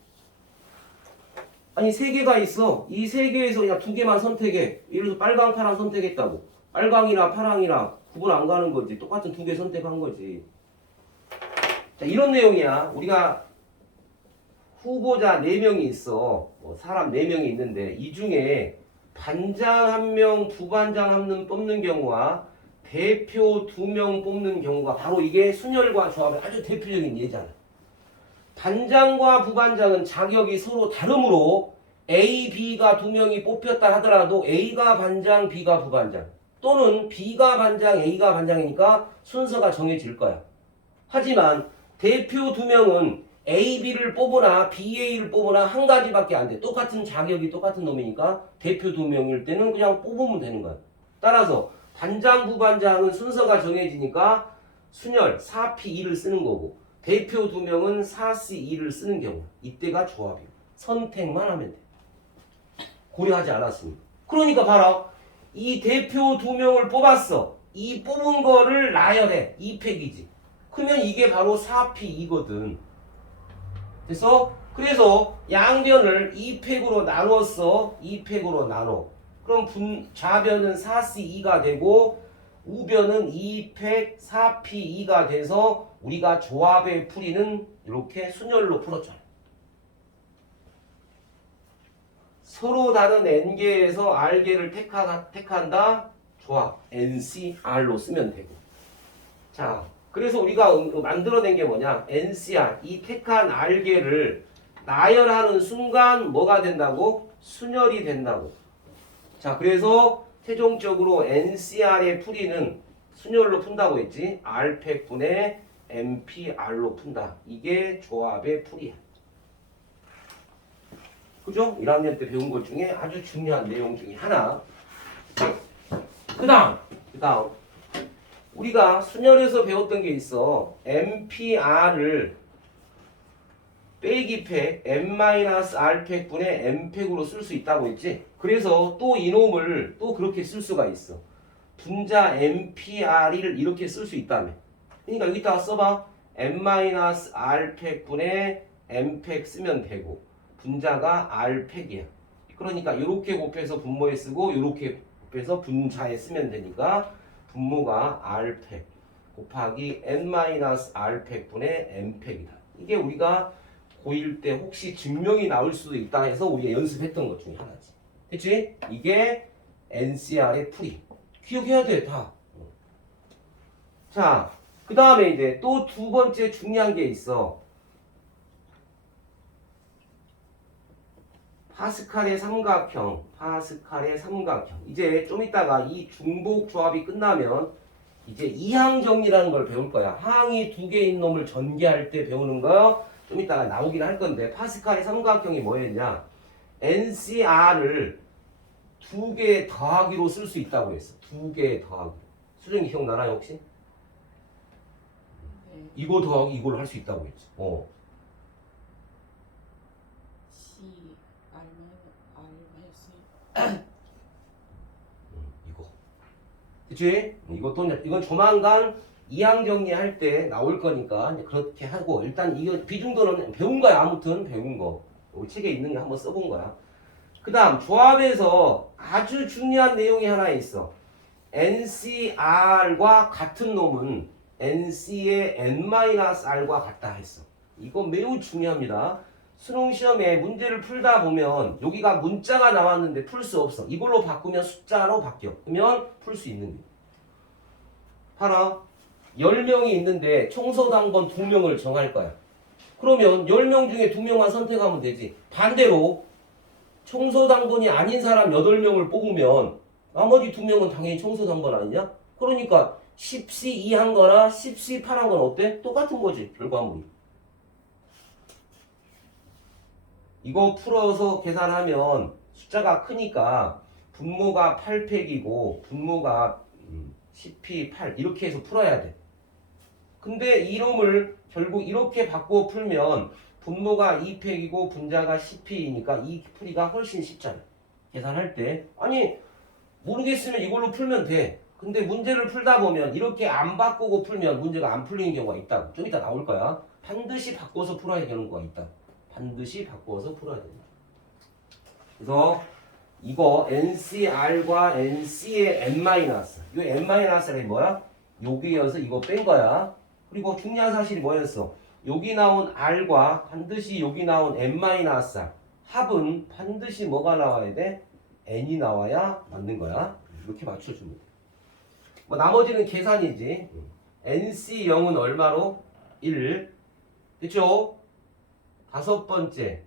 아니, 3개가 있어. 이 3개에서 그냥 2개만 선택해. 예를 들어서 빨강, 파랑 선택했다고. 빨강이나 파랑이랑 구분 안 가는 거지. 똑같은 2개 선택한 거지. 자, 이런 내용이야. 우리가 후보자 4명이 있어. 사람 4명이 있는데 이 중에 반장 1명, 부반장 1명 뽑는 경우와 대표 2명 뽑는 경우가 바로 이게 순열과 조합의 아주 대표적인 예잖아. 반장과 부반장은 자격이 서로 다르므로 A, B가 2명이 뽑혔다 하더라도 A가 반장, B가 부반장 또는 B가 반장, A가 반장이니까 순서가 정해질 거야. 하지만 대표 2명은 A, B를 뽑으나 B, A를 뽑으나 한 가지밖에 안 돼. 똑같은 자격이 똑같은 놈이니까 대표 2명일 때는 그냥 뽑으면 되는 거야. 따라서 반장, 부반장은 순서가 정해지니까 순열 4P2를 쓰는 거고 대표 2명은 4C2를 쓰는 경우 이때가 조합이에요. 선택만 하면 돼. 고려하지 않았습니다. 그러니까 봐라. 이 대표 2명을 뽑았어. 이 뽑은 거를 나열해. 2팩이지. 그러면 이게 바로 4P2거든. 그래서 양변을 2팩으로 나눴어. 2팩으로 나눠. 그럼 좌변은 4C2가 되고 우변은 2팩 4P2가 돼서 우리가 조합의 풀이는 이렇게 순열로 풀었잖아. 서로 다른 N개에서 R개를 택한다. 조합 NCR로 쓰면 되고. 자, 그래서 우리가 만들어낸 게 뭐냐? NCR, 이 택한 R개를 나열하는 순간 뭐가 된다고? 순열이 된다고. 자, 그래서 최종적으로 NCR의 풀이는 순열로 푼다고 했지. R팩분의 NPR로 푼다. 이게 조합의 풀이야. 그죠? 1학년 때 배운 것 중에 아주 중요한 내용 중에 하나. 그 다음 우리가 순열에서 배웠던 게 있어. NPR을 빼기 팩 N-R팩분의 N팩으로 쓸 수 있다고 했지. 그래서 또 이놈을 또 그렇게 쓸 수가 있어. 분자 NPR을 이렇게 쓸 수 있다며. 그러니까 여기다가 써봐. N-R팩분의 N팩 쓰면 되고 분자가 R팩이야. 그러니까 이렇게 곱해서 분모에 쓰고 이렇게 곱해서 분자에 쓰면 되니까 분모가 R팩 곱하기 N-R팩분의 N팩이다. 이게 우리가 고1 때 혹시 증명이 나올 수도 있다 해서 우리가 연습했던 것 중에 하나지. 그치? 이게 NCR의 풀이. 기억해야 돼, 다. 자, 그 다음에 이제 또 두 번째 중요한 게 있어. 파스칼의 삼각형. 이제 좀 이따가 이 중복 조합이 끝나면 이제 이항 정리라는 걸 배울 거야. 항이 2개 있는 놈을 전개할 때 배우는 거 좀 이따가 나오긴 할 건데 파스칼의 삼각형이 뭐였냐? NCR을 2개 더하기로 쓸 수 있다고 했어. 2개 더하기. 수정이 기억나나요 혹시? 네. 이거 더하기 이걸 할 수 있다고 했지. C R만 했어요. 이거. 그치? 이건 조만간 이항 정리할 때 나올 거니까 이제 그렇게 하고 일단 이거 비중도는 배운 거야. 아무튼 배운 거. 우리 책에 있는 게 한번 써본 거야. 그 다음 조합에서 아주 중요한 내용이 하나 있어. NCR과 같은 놈은 NC의 N-R과 같다 했어. 이거 매우 중요합니다. 수능 시험에 문제를 풀다 보면 여기가 문자가 나왔는데 풀 수 없어. 이걸로 바꾸면 숫자로 바뀌어. 그러면 풀 수 있는 거야. 봐라. 10명이 있는데 청소당번 2명을 정할 거야. 그러면 10명 중에 2명만 선택하면 되지. 반대로 청소당번이 아닌 사람 8명을 뽑으면 나머지 2명은 당연히 청소당번 아니냐? 그러니까 10C 2한 거나 10C 8한 건 어때? 똑같은 거지. 결과물이. 이거 풀어서 계산하면 숫자가 크니까 분모가 8팩이고 분모가 10P 8 이렇게 해서 풀어야 돼. 근데 이놈을 결국 이렇게 바꾸어 풀면 분모가 2팩이고 분자가 10P이니까 이 풀이가 훨씬 쉽잖아. 계산할 때. 아니 모르겠으면 이걸로 풀면 돼. 근데 문제를 풀다 보면 이렇게 안 바꾸고 풀면 문제가 안 풀리는 경우가 있다고. 좀 이따 나올 거야. 반드시 바꿔서 풀어야 되는 경우가 있다. 반드시 바꿔서 풀어야 된다. 그래서 이거 NCR과 NC의 N-. 이 N-이 뭐야? 여기여서 이거 뺀 거야. 그리고 중요한 사실이 뭐였어? 여기 나온 R과 반드시 여기 나온 N-R 합은 반드시 뭐가 나와야 돼? N이 나와야 맞는 거야. 이렇게 맞춰주면 돼. 뭐 나머지는 계산이지. NC0은 얼마로? 1. 그쵸? 다섯 번째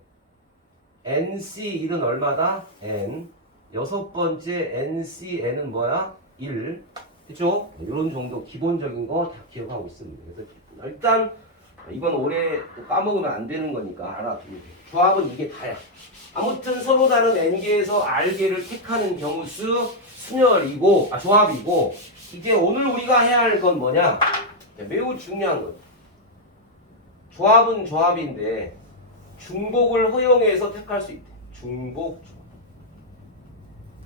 NC1은 얼마다? N. 여섯 번째 NCN은 뭐야? 1. 그쵸? 이런 정도 기본적인 거 다 기억하고 있습니다. 그래서 일단 이건 오래 까먹으면 안 되는 거니까 알아두면 돼. 조합은 이게 다야. 아무튼 서로 다른 N개에서 R개를 택하는 경우수 순열이고 조합이고, 이제 오늘 우리가 해야 할 건 뭐냐? 매우 중요한 거. 조합은 조합인데 중복을 허용해서 택할 수 있대. 중복 조합.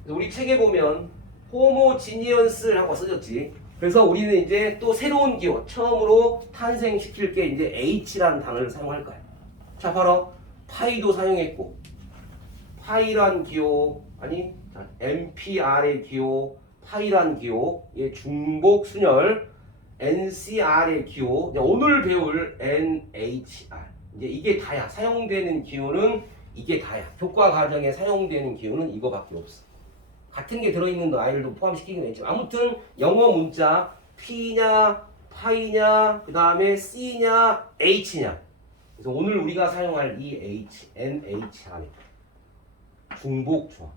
우리 책에 보면 호모지니언스라고 써졌지. 그래서 우리는 이제 또 새로운 기호 처음으로 탄생시킬 게 이제 H라는 단어를 사용할 거야. 자, 바로 파이도 사용했고, 파이란 기호 아니 MPR의 기호, 파이란 기호, 예, 중복 순열, NCR의 기호, 오늘 배울 NHR. 이제 이게 다야. 사용되는 기호는 이게 다야. 교과 과정에 사용되는 기호는 이거밖에 없어. 같은 게 들어있는 아이들도 포함시키긴 했지만, 아무튼 영어 문자 P냐, 파이냐, 그 다음에 C냐, H냐. 그래서 오늘 우리가 사용할 이 H, NHR 중복 조합.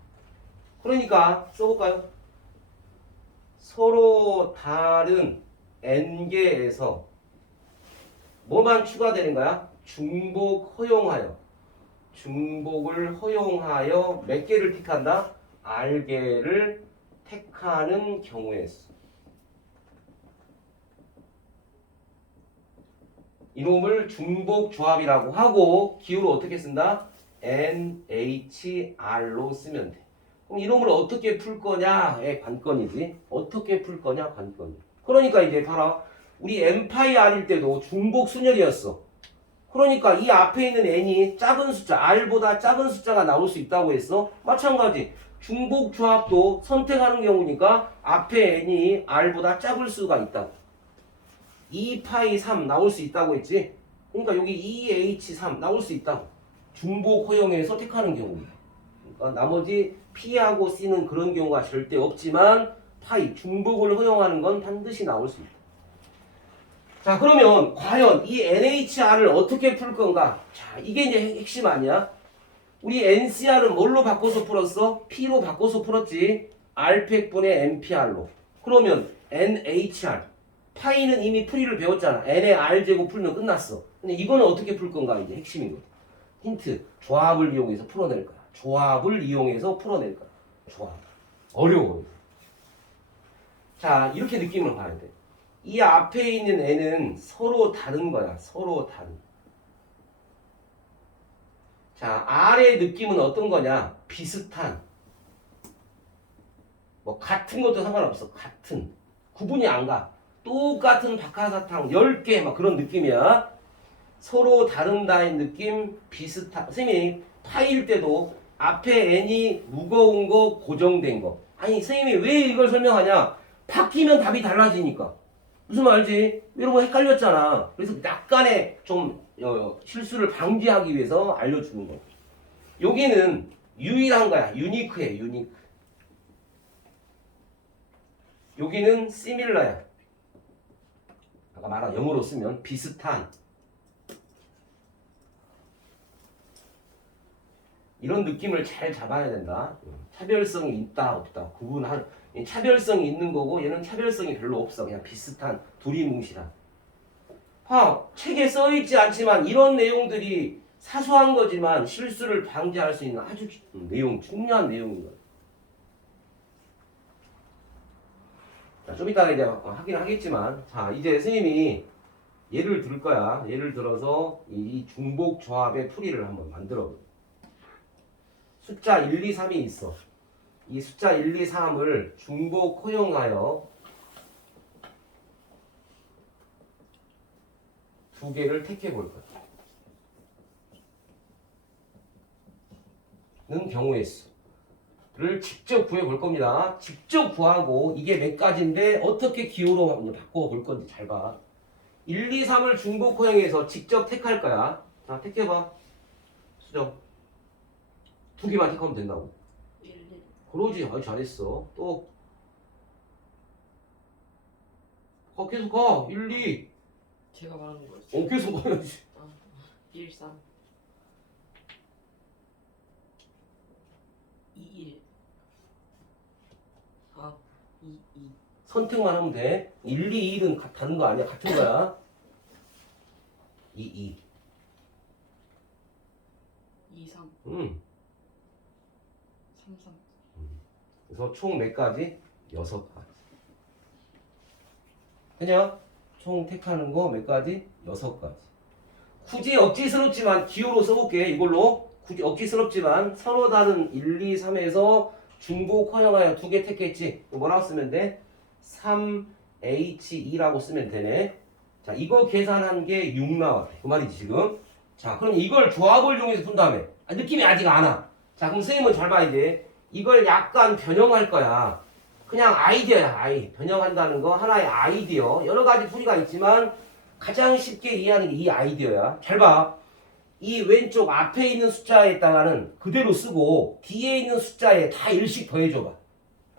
그러니까 써볼까요? 서로 다른 N개에서 뭐만 추가되는 거야? 중복 허용하여. 중복을 허용하여 몇 개를 택한다? R개를 택하는 경우에 수. 이놈을 중복 조합이라고 하고 기호를 어떻게 쓴다? NHR로 쓰면 돼. 그럼 이놈을 어떻게 풀 거냐의 관건이지. 어떻게 풀 거냐 관건. 그러니까 이제 봐라. 우리 N파이 R일 때도 중복 순열이었어. 그러니까 이 앞에 있는 N이 작은 숫자, R보다 작은 숫자가 나올 수 있다고 했어. 마찬가지. 중복 조합도 선택하는 경우니까 앞에 N이 R보다 작을 수가 있다고. 2파이 3 나올 수 있다고 했지. 그러니까 여기 2H3 나올 수 있다고. 중복 허용해서 택하는 경우입니다. 그러니까 나머지 P하고 C는 그런 경우가 절대 없지만 파이, 중복을 허용하는 건 반드시 나올 수 있다. 자, 그러면 과연 이 NHR을 어떻게 풀 건가? 자, 이게 이제 핵심 아니야? 우리 NCR은 뭘로 바꿔서 풀었어? P로 바꿔서 풀었지. R팩분의 NPR로. 그러면 NHR. 파이는 이미 풀이를 배웠잖아. N의 R제곱 풀면 끝났어. 근데 이거는 어떻게 풀 건가? 이제 핵심인 거야. 힌트. 조합을 이용해서 풀어낼 거야. 조합을 이용해서 풀어낼 거야. 조합. 어려워. 자, 이렇게 느낌을 봐야 돼. 이 앞에 있는 N은 서로 다른 거야. 서로 다른. 자, R의 느낌은 어떤 거냐? 비슷한. 뭐 같은 것도 상관없어. 같은. 구분이 안 가. 똑같은 박하사탕 10개 막 그런 느낌이야. 서로 다른다의 느낌, 비슷한. 선생님이 파일 때도 앞에 N이 무거운 거, 고정된 거. 아니, 선생님이 왜 이걸 설명하냐? 바뀌면 답이 달라지니까. 무슨 말인지 여러분 헷갈렸잖아. 그래서 약간의 좀 실수를 방지하기 위해서 알려주는 거야. 여기는 유일한 거야. 유니크해. 유니크. 여기는 시밀러야. 아까 말한 영어로 쓰면 비슷한. 이런 느낌을 잘 잡아야 된다. 차별성이 있다 없다 구분할. 차별성이 있는 거고 얘는 차별성이 별로 없어. 그냥 비슷한 두리뭉실한. 책에 써있지 않지만 이런 내용들이 사소한 거지만 실수를 방지할 수 있는 아주 내용, 중요한 내용인 거야. 자, 좀 이따가 이제 하긴 하겠지만, 자, 이제 선생님이 예를 들 거야. 예를 들어서 이 중복 조합의 풀이를 한번 만들어 봐. 숫자 1, 2, 3이 있어. 이 숫자 1, 2, 3을 중복 허용하여 두 개를 택해 볼 거야. 는 경우의 수를 직접 구해 볼 겁니다. 직접 구하고 이게 몇 가지인데 어떻게 기호로 바꿔 볼 건지 잘 봐. 1, 2, 3을 중복 허용해서 직접 택할 거야. 자, 택해봐. 수정. 두 개만 택하면 된다고. 그러지. 아주 잘했어. 또 계속 가. 1, 2. 제가 말하는 거였죠. 계속 가야지. 1, 3 2, 1 2, 2 선택만 하면 돼. 1, 2, 1은 다른 거 아니야. 같은 거야. 2, 2. 2, 3 3, 3 그래서 총 몇 가지? 6가지. 그냥 총 택하는 거 몇 가지? 6가지. 굳이 억지스럽지만 기호로 써볼게. 이걸로. 굳이 억지스럽지만 선호다는 1, 2, 3에서 중복 허용하여 2개 택했지. 뭐라고 쓰면 돼? 3H2라고 쓰면 되네. 자, 이거 계산한 게 6 나와. 그 말이지 지금. 자, 그럼 이걸 조합을 이용해서 푼 다음에 느낌이 아직 안 와. 자, 그럼 선생님은 잘 봐 이제. 이걸 약간 변형할 거야. 그냥 아이디어야. 변형한다는 거 하나의 아이디어. 여러 가지 풀이가 있지만 가장 쉽게 이해하는 게 이 아이디어야. 잘 봐. 이 왼쪽 앞에 있는 숫자에다가는 그대로 쓰고 뒤에 있는 숫자에 다 1씩 더해줘봐.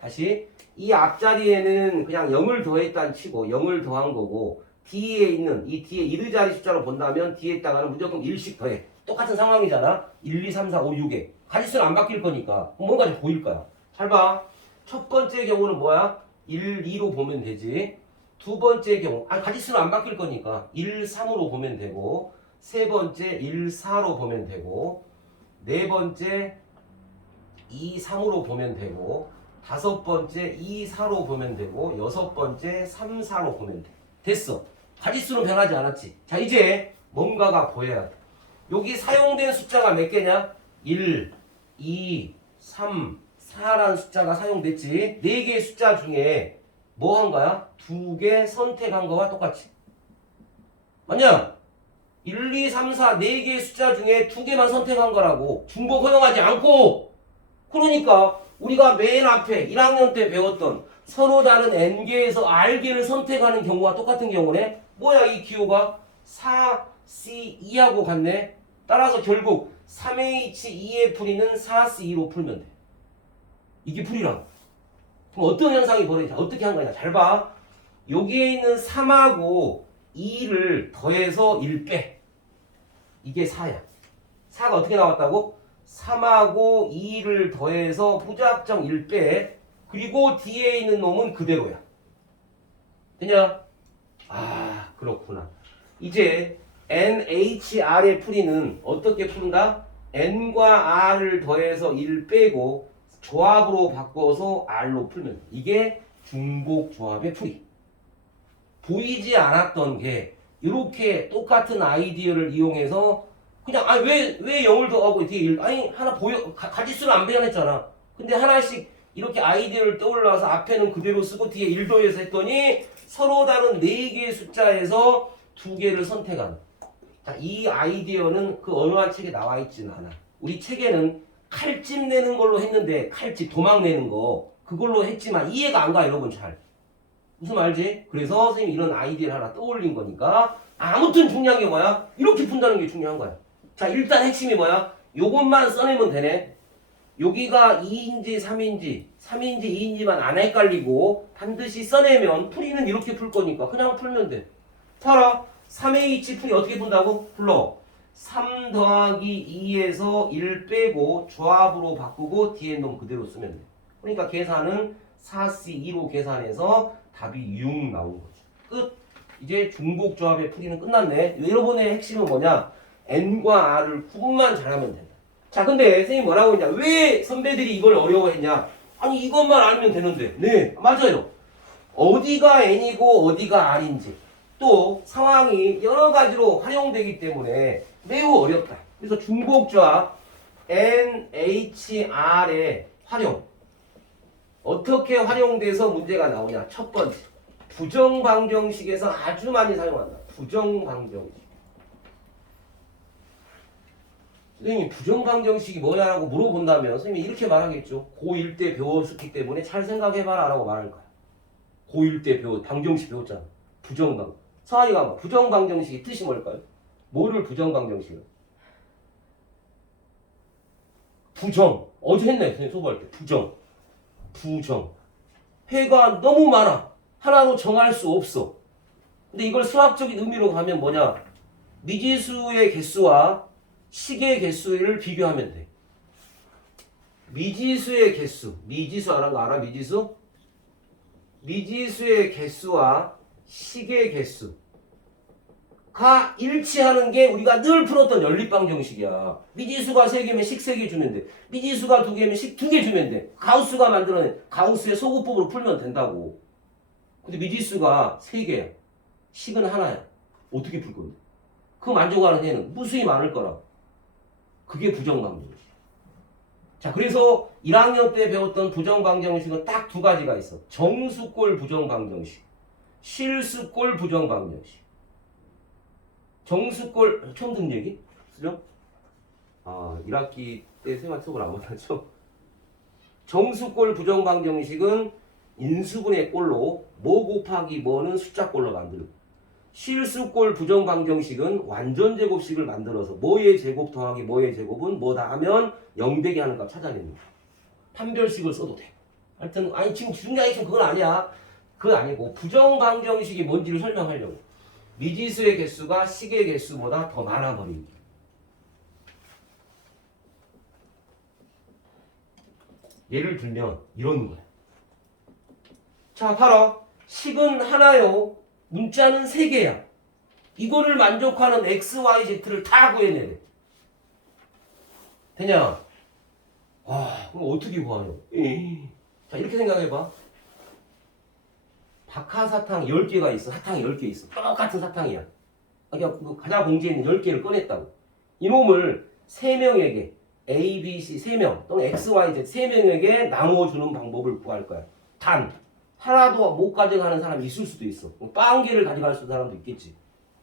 다시 이 앞자리에는 그냥 0을 더했다는 치고 0을 더한 거고 뒤에 있는 이 뒤에 이르자리 숫자로 본다면 뒤에다가는 무조건 1씩 더해. 똑같은 상황이잖아. 1, 2, 3, 4, 5, 6에 가지수는 안 바뀔 거니까 뭔가 좀 보일 거야. 잘 봐. 첫 번째 경우는 뭐야? 1, 2로 보면 되지. 두 번째 경우 가지수는 안 바뀔 거니까 1, 3으로 보면 되고 세 번째 1, 4로 보면 되고 네 번째 2, 3으로 보면 되고 다섯 번째 2, 4로 보면 되고 여섯 번째 3, 4로 보면 돼. 됐어. 가지수는 변하지 않았지. 자, 이제 뭔가가 보여야 돼. 여기 사용된 숫자가 몇 개냐? 1, 2, 3, 4라는 숫자가 사용됐지. 4개의 숫자 중에 뭐 한 거야? 2개 선택한 거와 똑같이. 맞냐? 1, 2, 3, 4, 4개의 숫자 중에 2개만 선택한 거라고. 중복 허용하지 않고. 그러니까 우리가 맨 앞에 1학년 때 배웠던 서로 다른 n개에서 r개를 선택하는 경우와 똑같은 경우네. 뭐야 이 기호가? 4C2하고 같네. 따라서 결국 3H2의 풀이는 4C2로 풀면 돼. 이게 풀이랑. 그럼 어떤 현상이 벌어지냐? 어떻게 한 거냐? 잘 봐. 여기에 있는 3하고 2를 더해서 1 빼. 이게 4야. 4가 어떻게 나왔다고? 3하고 2를 더해서 부작정 1 빼. 그리고 뒤에 있는 놈은 그대로야. 되냐? 아, 그렇구나. 이제 NHR의 풀이는 어떻게 푼다? N과 R을 더해서 1 빼고 조합으로 바꿔서 R로 풀면 돼. 이게 중복 조합의 풀이. 보이지 않았던 게 이렇게 똑같은 아이디어를 이용해서 그냥 왜 0을 더하고 뒤에 1 하나 보여 가지수를 안 배현했잖아. 근데 하나씩 이렇게 아이디어를 떠올라서 앞에는 그대로 쓰고 뒤에 1 더해서 했더니 서로 다른 4개의 숫자에서 2개를 선택한. 자, 이 아이디어는 그 어느 한 책에 나와 있지는 않아. 우리 책에는 칼집 내는 걸로 했는데 칼집 도망 내는 거 그걸로 했지만 이해가 안 가 여러분 잘. 무슨 말지? 그래서 선생님이 이런 아이디어를 하나 떠올린 거니까 아무튼 중요한 게 뭐야? 이렇게 푼다는 게 중요한 거야. 자, 일단 핵심이 뭐야? 요것만 써내면 되네. 여기가 2인지 3인지 3인지 2인지만 안 헷갈리고 반드시 써내면 풀이는 이렇게 풀 거니까 그냥 풀면 돼. 봐라. 3H 풀이 어떻게 푼다고? 불러. 3 더하기 2에서 1 빼고 조합으로 바꾸고 뒤에 놈 그대로 쓰면 돼. 그러니까 계산은 4C2로 계산해서 답이 6 나온 거지. 끝. 이제 중복조합의 풀이는 끝났네. 여러분의 핵심은 뭐냐? N과 R을 구분만 잘하면 된다. 자, 근데 선생님 뭐라고 했냐? 왜 선배들이 이걸 어려워했냐? 아니 이것만 알면 되는데. 네, 맞아요. 어디가 N이고 어디가 R인지 또 상황이 여러 가지로 활용되기 때문에 매우 어렵다. 그래서 중복조합 NHR의 활용 어떻게 활용돼서 문제가 나오냐? 첫 번째, 부정방정식에서 아주 많이 사용한다. 부정방정식. 선생님이 부정방정식이 뭐냐라고 물어본다면 선생님이 이렇게 말하겠죠. 고1 때 배웠기 때문에 잘 생각해봐라 라고 말할 거야. 고1 때 방정식 배웠잖아. 부정방. 서한이가 봐. 부정방정식의 뜻이 뭘까요? 뭐를 부정방정식을? 부정. 어제 했네. 선생님 소부할 때. 부정. 회가 너무 많아. 하나로 정할 수 없어. 근데 이걸 수학적인 의미로 가면 뭐냐? 미지수의 개수와 식의 개수를 비교하면 돼. 미지수의 개수. 미지수 알아? 알아? 미지수? 미지수의 개수와 식의 개수가 일치하는 게 우리가 늘 풀었던 연립방정식이야. 미지수가 3개면 식 3개 주면 돼. 미지수가 2개면 식 2개 주면 돼. 가우스가 만들어낸 가우스의 소구법으로 풀면 된다고. 근데 미지수가 3개야. 식은 하나야. 어떻게 풀 건데? 그 만족하는 해는 무수히 많을 거라. 그게 부정방정식. 자, 그래서 1학년 때 배웠던 부정방정식은 딱 2가지가 있어. 정수꼴 부정방정식, 실수꼴 부정방정식. 정수꼴 처음 듣는 얘기? 수정? 1학기 때 쌤한테 수업을 안 받았죠? 정수꼴 부정방정식은 인수분해 꼴로 뭐 곱하기 뭐는 숫자꼴로 만들고, 실수꼴 부정방정식은 완전제곱식을 만들어서 뭐의 제곱 더하기 뭐의 제곱은 뭐다 하면 0되게 하는 값 찾아내는 거야. 판별식을 써도 돼. 하여튼 아니 지금 중요한 게 그건 아니야. 그건 아니고 부정방정식이 뭔지를 설명하려고. 미지수의 개수가 식의 개수보다 더 많아버리는 거야. 예를 들면 이런 거야. 자, 봐라. 식은 하나요. 문자는 3개야. 이거를 만족하는 x, y, z를 다 구해내야 돼. 되냐? 그럼 어떻게 구하냐? 자, 이렇게 생각해봐. 박하사탕 10개가 있어. 사탕이 10개 있어. 똑같은 사탕이야. 그러니까 가자 공지에 있는 10개를 꺼냈다고. 이놈을 3명에게 A, B, C 3명 또는 X, Y, Z 3명에게 나누어주는 방법을 구할 거야. 단 하나도 못 가져가는 사람이 있을 수도 있어. 빵개를 가져갈 수 있는 사람도 있겠지.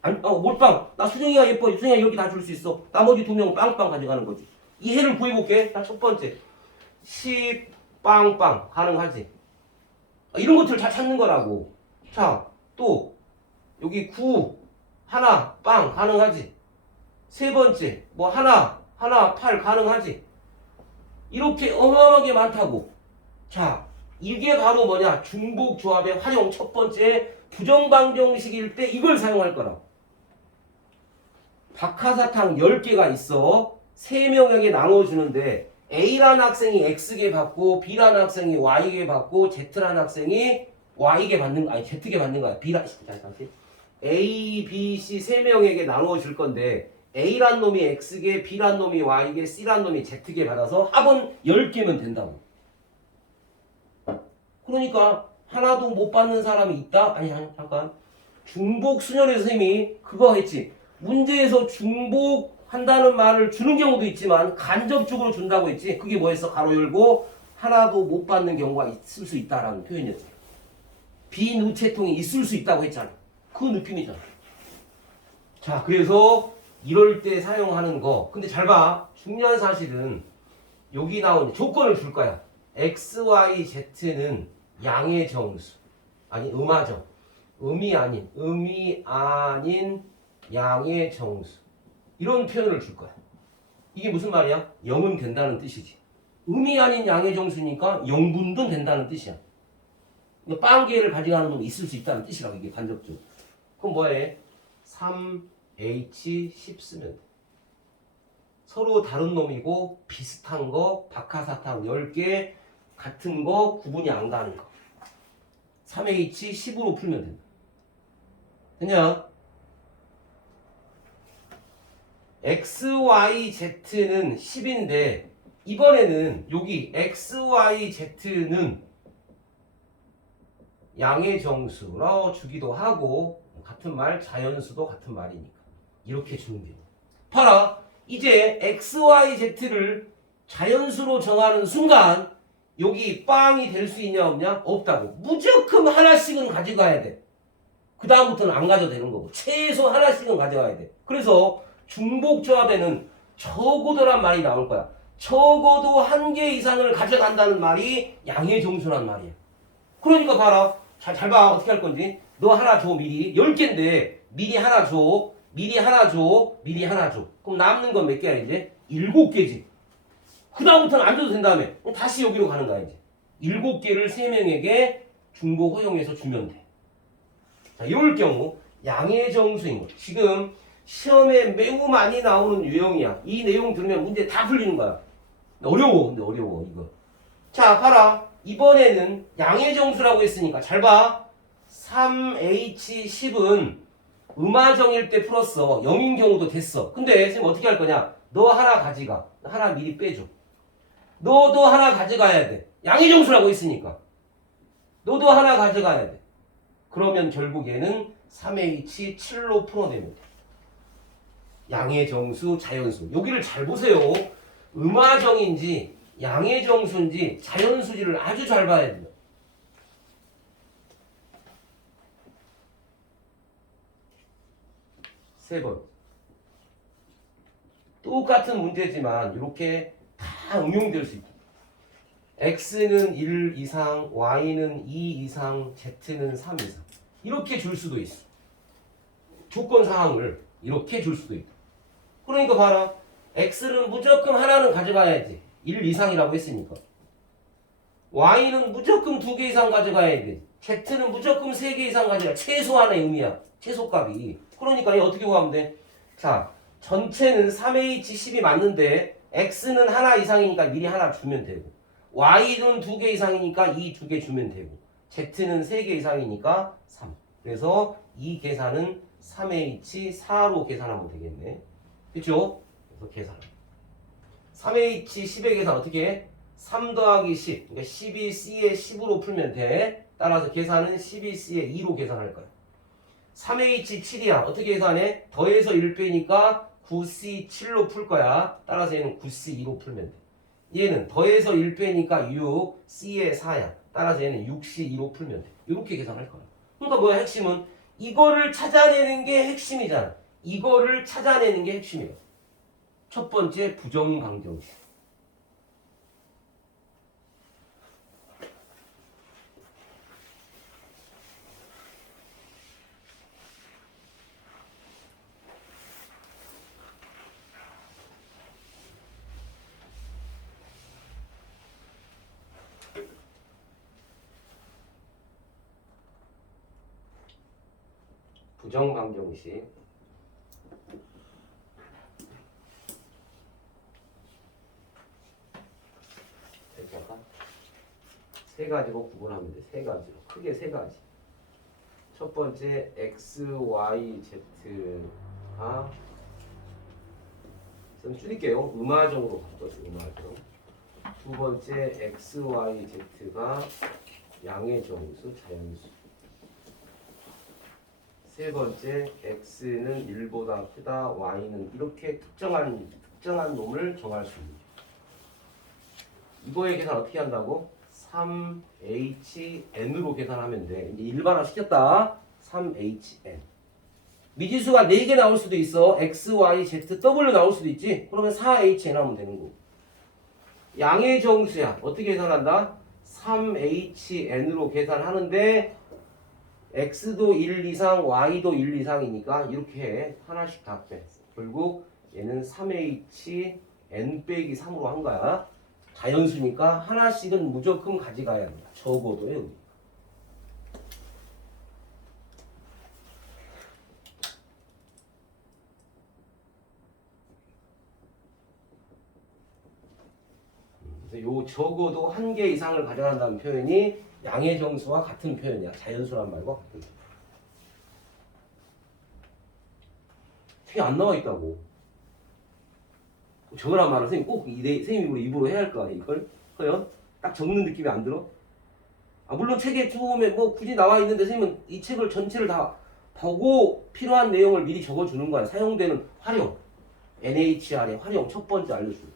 아니, 몰빵. 나 수정이가 예뻐. 수정이가 여기 다 줄 수 있어. 나머지 2명은 빵빵 가져가는 거지. 이 해를 구해볼게. 자, 첫 번째. 10 빵빵 가능하지. 이런 것들을 잘 찾는 거라고. 자, 또 여기 9 하나 빵 가능하지. 세 번째 뭐 하나 8 가능하지. 이렇게 어마어마하게 많다고. 자, 이게 바로 뭐냐? 중복조합의 활용 첫 번째 부정방정식일 때 이걸 사용할 거라. 박하사탕 10개가 있어. 3명에게 나눠주는데 A라는 학생이 X개 받고 B라는 학생이 Y개 받고 Z라는 학생이 Y개 받는 아니 Z개 받는 거야. 다시. A, B, C 3명에게 나눠줄 건데 A란 놈이 X개, B란 놈이 Y개, C란 놈이 Z개 받아서 합은 10개면 된다고. 그러니까 하나도 못 받는 사람이 있다? 아니 잠깐. 중복 순열의 선생님이 그거 했지. 문제에서 중복한다는 말을 주는 경우도 있지만 간접적으로 준다고 했지. 그게 뭐였어? 가로 열고 하나도 못 받는 경우가 있을 수 있다라는 표현이었지. 비누체통이 있을 수 있다고 했잖아. 그 느낌이잖아. 자, 그래서 이럴 때 사용하는 거. 근데 잘 봐. 중요한 사실은 여기 나온 조건을 줄 거야. X, Y, Z는 양의 정수. 아니, 음하정. 음이 아닌 양의 정수. 이런 표현을 줄 거야. 이게 무슨 말이야? 0은 된다는 뜻이지. 음이 아닌 양의 정수니까 0분도 된다는 뜻이야. 빵개를 가져가는 놈이 있을 수 있다는 뜻이라고, 이게 간접적으로. 그럼 뭐해? 3H10 쓰면 돼. 서로 다른 놈이고 비슷한 거, 박하사탕 10개, 같은 거, 구분이 안 가는 거. 3H10으로 풀면 된다. 됐냐? X, Y, Z는 10인데 이번에는 여기 X, Y, Z는 양의 정수로 주기도 하고 같은 말, 자연수도 같은 말이니까 이렇게 주면 돼요. 봐라. 이제 X, Y, Z를 자연수로 정하는 순간 여기 빵이 될 수 있냐 없냐? 없다고. 무조건 하나씩은 가져가야 돼. 그 다음부터는 안 가져도 되는 거고 최소 하나씩은 가져가야 돼. 그래서 중복조합에는 적어도란 말이 나올 거야. 적어도 1개 이상을 가져간다는 말이 양의 정수란 말이야. 그러니까 봐라. 잘 봐. 어떻게 할 건지. 너 하나 줘 미리. 10개인데 미리 하나 줘. 미리 하나 줘. 미리 하나 줘. 그럼 남는 건 몇 개야 이제? 7개지. 그 다음부터는 안 줘도 된다며. 다시 여기로 가는 거야 이제. 7개를 3명에게 중복 허용해서 주면 돼. 자, 이럴 경우 양의 정수인 거. 지금 시험에 매우 많이 나오는 유형이야. 이 내용 들으면 문제 다 풀리는 거야. 어려워. 근데 어려워 이거. 자 봐라. 이번에는 양의 정수라고 했으니까 잘 봐. 3H10은 음화정일 때 풀었어. 0인 경우도 됐어. 근데 선생님 어떻게 할 거냐? 너 하나 가져가. 하나 미리 빼줘. 너도 하나 가져가야 돼. 양의 정수라고 했으니까. 너도 하나 가져가야 돼. 그러면 결국 얘는 3H7로 풀어내면 돼. 양의 정수, 자연수. 여기를 잘 보세요. 음화정인지 양의 정수인지 자연수지를 아주 잘 봐야 돼요. 세 번. 똑같은 문제지만 이렇게 다 응용될 수 있다. x는 1 이상, y는 2 이상, z는 3 이상. 이렇게 줄 수도 있어. 조건 사항을 이렇게 줄 수도 있고. 그러니까 봐라. x는 무조건 하나는 가져가야지. 1 이상이라고 했으니까. y는 무조건 2개 이상 가져가야 돼. z는 무조건 3개 이상 가져가. 최소한의 의미야. 최소값이. 그러니까 얘 어떻게 구하면 돼? 자, 전체는 3h10이 맞는데 x는 하나 이상이니까 미리 하나 주면 되고, y는 2개 이상이니까 이 2개 주면 되고, z는 3개 이상이니까 3. 그래서 이 계산은 3h4로 계산하면 되겠네. 그쵸? 그래서 계산. 3h10의 계산 어떻게 해? 3 더하기 10. 그러니까 12c에 10으로 풀면 돼. 따라서 계산은 12c에 2로 계산할 거야. 3h7이야. 어떻게 계산해? 더해서 1 빼니까 9c7로 풀 거야. 따라서 얘는 9c2로 풀면 돼. 얘는 더해서 1 빼니까 6, c에 4야. 따라서 얘는 6c2로 풀면 돼. 이렇게 계산할 거야. 그러니까 뭐야 핵심은? 이거를 찾아내는 게 핵심이잖아. 이거를 찾아내는 게 핵심이야. 첫 번째 부정강정식. 부정강정식. 이렇게 할까? 세 가지로 구분하면 돼. 세 가지로. 크게 세 가지. 첫 번째 x, y, z가 좀 줄일게요. 음화정으로 바꿨어요. 음화정. 두 번째 x, y, z가 양의 정수, 자연수. 세 번째 x는 1보다 크다, y는 이렇게 특정한 놈을 정할 수 있는. 이거의 계산 어떻게 한다고? 3HN으로 계산하면 돼. 이제 일반화 시켰다. 3HN. 미지수가 4개 나올 수도 있어. X, Y, Z, W 나올 수도 있지. 그러면 4HN 하면 되는 거고. 양의 정수야. 어떻게 계산한다? 3HN으로 계산하는데 X도 1 이상, Y도 1 이상이니까 이렇게 해. 하나씩 다 빼. 결국 얘는 3HN 빼기 3으로 한 거야. 자연수니까 하나씩은 무조건 가져가야 한다. 적어도요. 여기. 그래서 요 적어도 1개 이상을 가져간다는 표현이 양의 정수와 같은 표현이야. 자연수란 말과 같은 표현. 책에 안 나와 있다고. 적으란 말을 선생님 꼭 선생님 입으로 해야 할 거 아니야 이걸? 그래요? 딱 적는 느낌이 안 들어? 아 물론 책에 처음에 뭐 굳이 나와 있는데 선생님은 이 책을 전체를 다 보고 필요한 내용을 미리 적어주는 거야. 사용되는 활용, NHR의 활용 첫 번째 알려주고.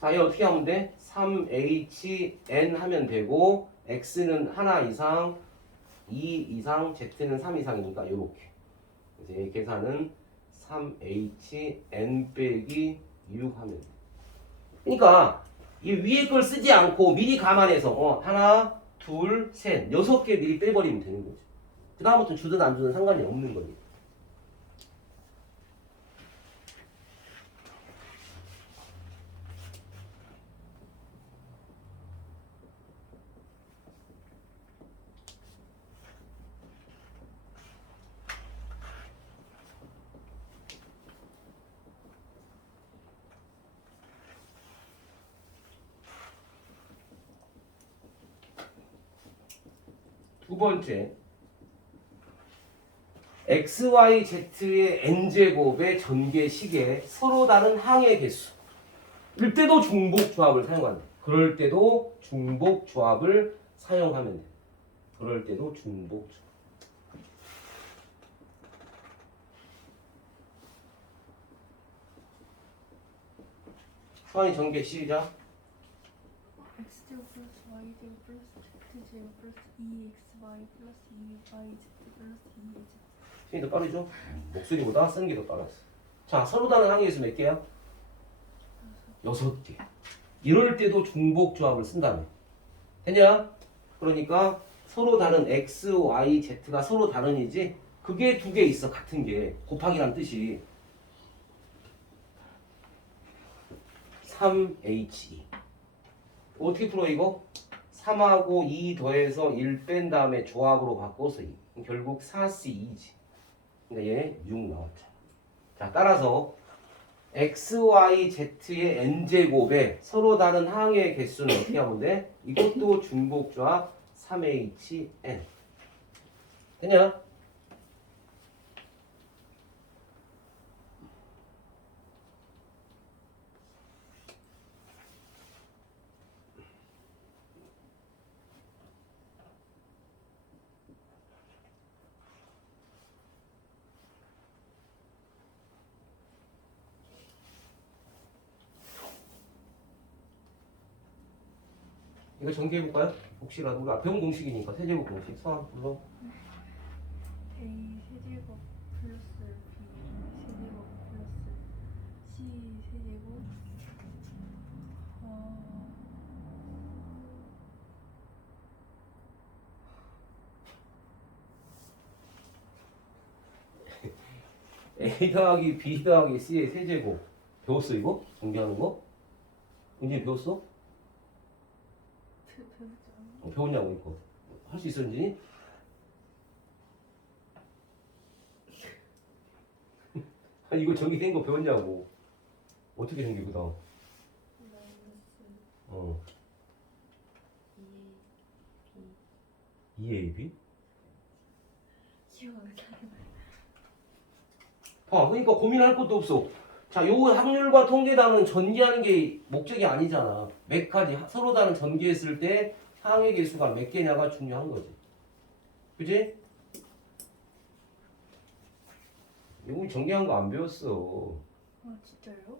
자, 얘 어떻게 하면 돼? 3HN 하면 되고 X는 하나 이상, 2 이상, Z는 3 이상이니까 요렇게. 그래서 얘 계산은 3HN 빼기 6 하면 돼. 그러니까 이 위에 걸 쓰지 않고 미리 감안해서 하나, 둘, 셋, 6개 미리 빼버리면 되는 거죠. 그 다음부터 주든 안 주든 상관이 없는 거니까. 두 번째, XYZ의 n제곱의 전개식에 서로 다른 항의 개수. 이럴 때도 중복 조합을 사용한다. 그럴 때도 중복 조합을 사용하면 돼. 그럴 때도 중복 조합. 서한이 전개 시작. x제곱 플러스 y제곱 플러스 z제곱 플러스 2xy 플러스 2yz 플러스 2z. 힘이 더 빠르죠? 목소리보다 쓰는 게 더 빨랐어. 자, 서로 다른 항의 개수 몇 개야? 6개. 이럴 때도 중복 조합을 쓴다며. 됐냐? 그러니까 서로 다른 x, y, z가 서로 다른이지 그게 두 개 있어. 같은 게. 곱하기란 뜻이. 3he. 어떻게 풀어 이거? 3하고 2 더해서 1 뺀 다음에 조합으로 바꿔서 2. 결국 4c2지. 그러니까 얘 6 나왔잖아. 자, 따라서 x, y, z의 n제곱에 서로 다른 항의 개수는 어떻게 하면 돼? 이것도 중복조합 3hn. 되냐? 이거 전개해볼까요? 혹시라도 우리가 배운 공식이니까 세제곱 공식 서한 불러. a 세제곱 플러스 b 세제곱 플러스 c 세제곱 A 더하기 B 더하기 C의 세제곱 배웠어 이거? 전개하는 거? 은진이 배웠어? 배우죠. 배웠냐고 이거 할 수 있어 은진이? 아니 이거 전개된 거 배웠냐고 어떻게 전개 그다음 어 2AB? 기억 안 나요. 봐 그러니까 고민할 것도 없어. 자, 요 확률과 통계단은 전개하는 게 목적이 아니잖아. 몇 가지 서로 다른 전개했을 때 항의 개수가 몇 개냐가 중요한 거지. 그지? 이거 전개한 거 안 배웠어. 아 진짜요?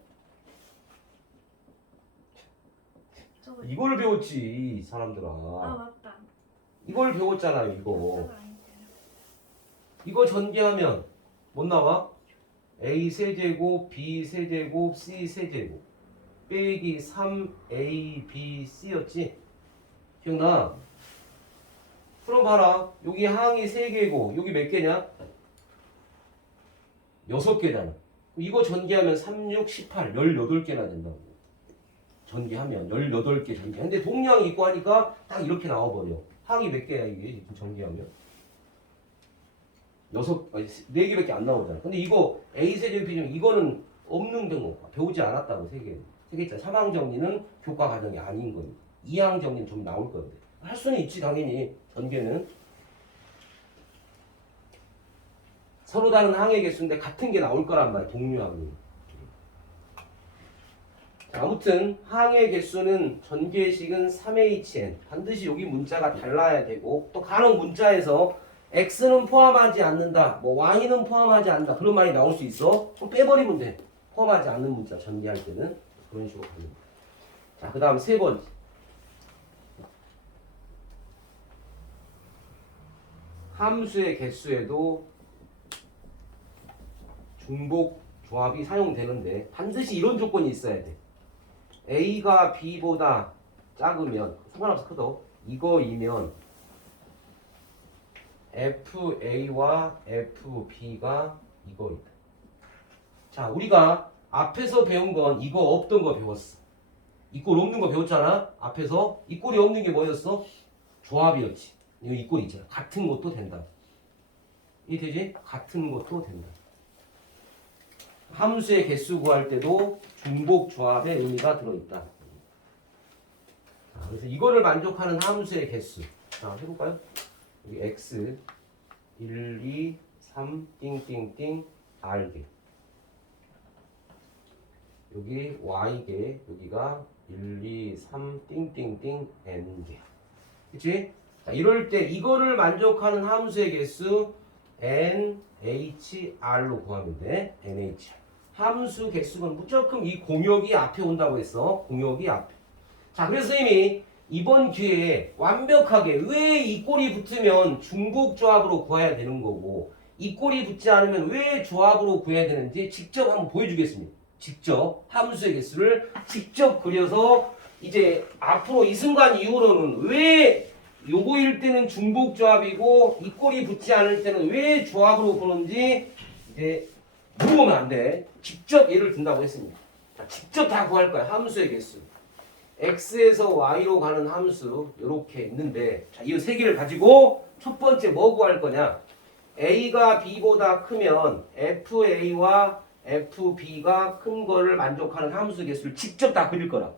저거 이걸 배웠지 사람들아. 아 맞다. 이걸 배웠잖아요 이거. 저거 아닌데요. 이거 전개하면 뭐 나와? A 세제곱 B 세제곱 C 세제곱 빼기 3A B C였지? 기억나? 그럼 봐라 여기 항이 3개고 여기 몇 개냐? 6개잖아. 이거 전개하면 3, 6, 18, 18개나 된다고. 전개하면 18개 전개. 근데 동량이 있고 하니까 딱 이렇게 나와버려. 항이 몇 개야 이게 전개하면? 4개밖에 안 나오잖아. 근데 이거 A 세제곱 B 제곱 이거는 없는 경우 배우지 않았다고 3개. 3개짜 3항 정리는 교과 과정이 아닌 겁니다. 2항 정리는 좀 나올 건데. 할 수는 있지 당연히 전개는. 서로 다른 항의 개수인데 같은 게 나올 거란 말이야. 동류항이. 자, 아무튼 항의 개수는 전개식은 3hn. 반드시 여기 문자가 달라야 되고 또 간혹 문자에서 x는 포함하지 않는다. 뭐 y는 포함하지 않는다. 그런 말이 나올 수 있어. 그럼 빼버리면 돼. 포함하지 않는 문자 전개할 때는 그런 식으로 가는 거야. 자, 그 다음 세 번째. 함수의 개수에도 중복 조합이 사용되는데 반드시 이런 조건이 있어야 돼. A가 B보다 작으면 상관없어 크도 이거이면 FA와 FB가 이거이다. 자, 우리가 앞에서 배운 건 이거 없던 거 배웠어. 이 꼴 없는 거 배웠잖아. 앞에서 이 꼴이 없는 게 뭐였어? 조합이었지. 이거 이 꼴 있잖아. 같은 것도 된다. 이게 되지? 같은 것도 된다. 함수의 개수 구할 때도 중복 조합의 의미가 들어있다. 자, 그래서 이거를 만족하는 함수의 개수. 자, 해볼까요? 여기 x 1, 2, 3 띵띵띵 r개. 여기 y개, 여기가 1, 2, 3 띵띵띵 n개. 그치? 자, 이럴 때 이거를 만족하는 함수의 개수 NHR로 구하면 돼. NHR. 함수 개수는 무조건 이 공역이 앞에 온다고 했어. 공역이 앞에. 자, 그래서 선생님이 이번 기회에 완벽하게 왜 이 꼴이 붙으면 중복 조합으로 구해야 되는 거고 이 꼴이 붙지 않으면 왜 조합으로 구해야 되는지 직접 한번 보여주겠습니다. 직접 함수의 개수를 직접 그려서 이제 앞으로 이 순간 이후로는 왜 요거일 때는 중복 조합이고 이 꼴이 붙지 않을 때는 왜 조합으로 보는지 이제 물어보면 안 돼. 직접 예를 든다고 했습니다. 자, 직접 다 구할 거야. 함수의 개수. x에서 y로 가는 함수 이렇게 있는데 자, 이 세 개를 가지고 첫 번째 뭐 구할 거냐? a가 b보다 크면 fa와 fb가 큰 거를 만족하는 함수 개수를 직접 다 그릴 거라.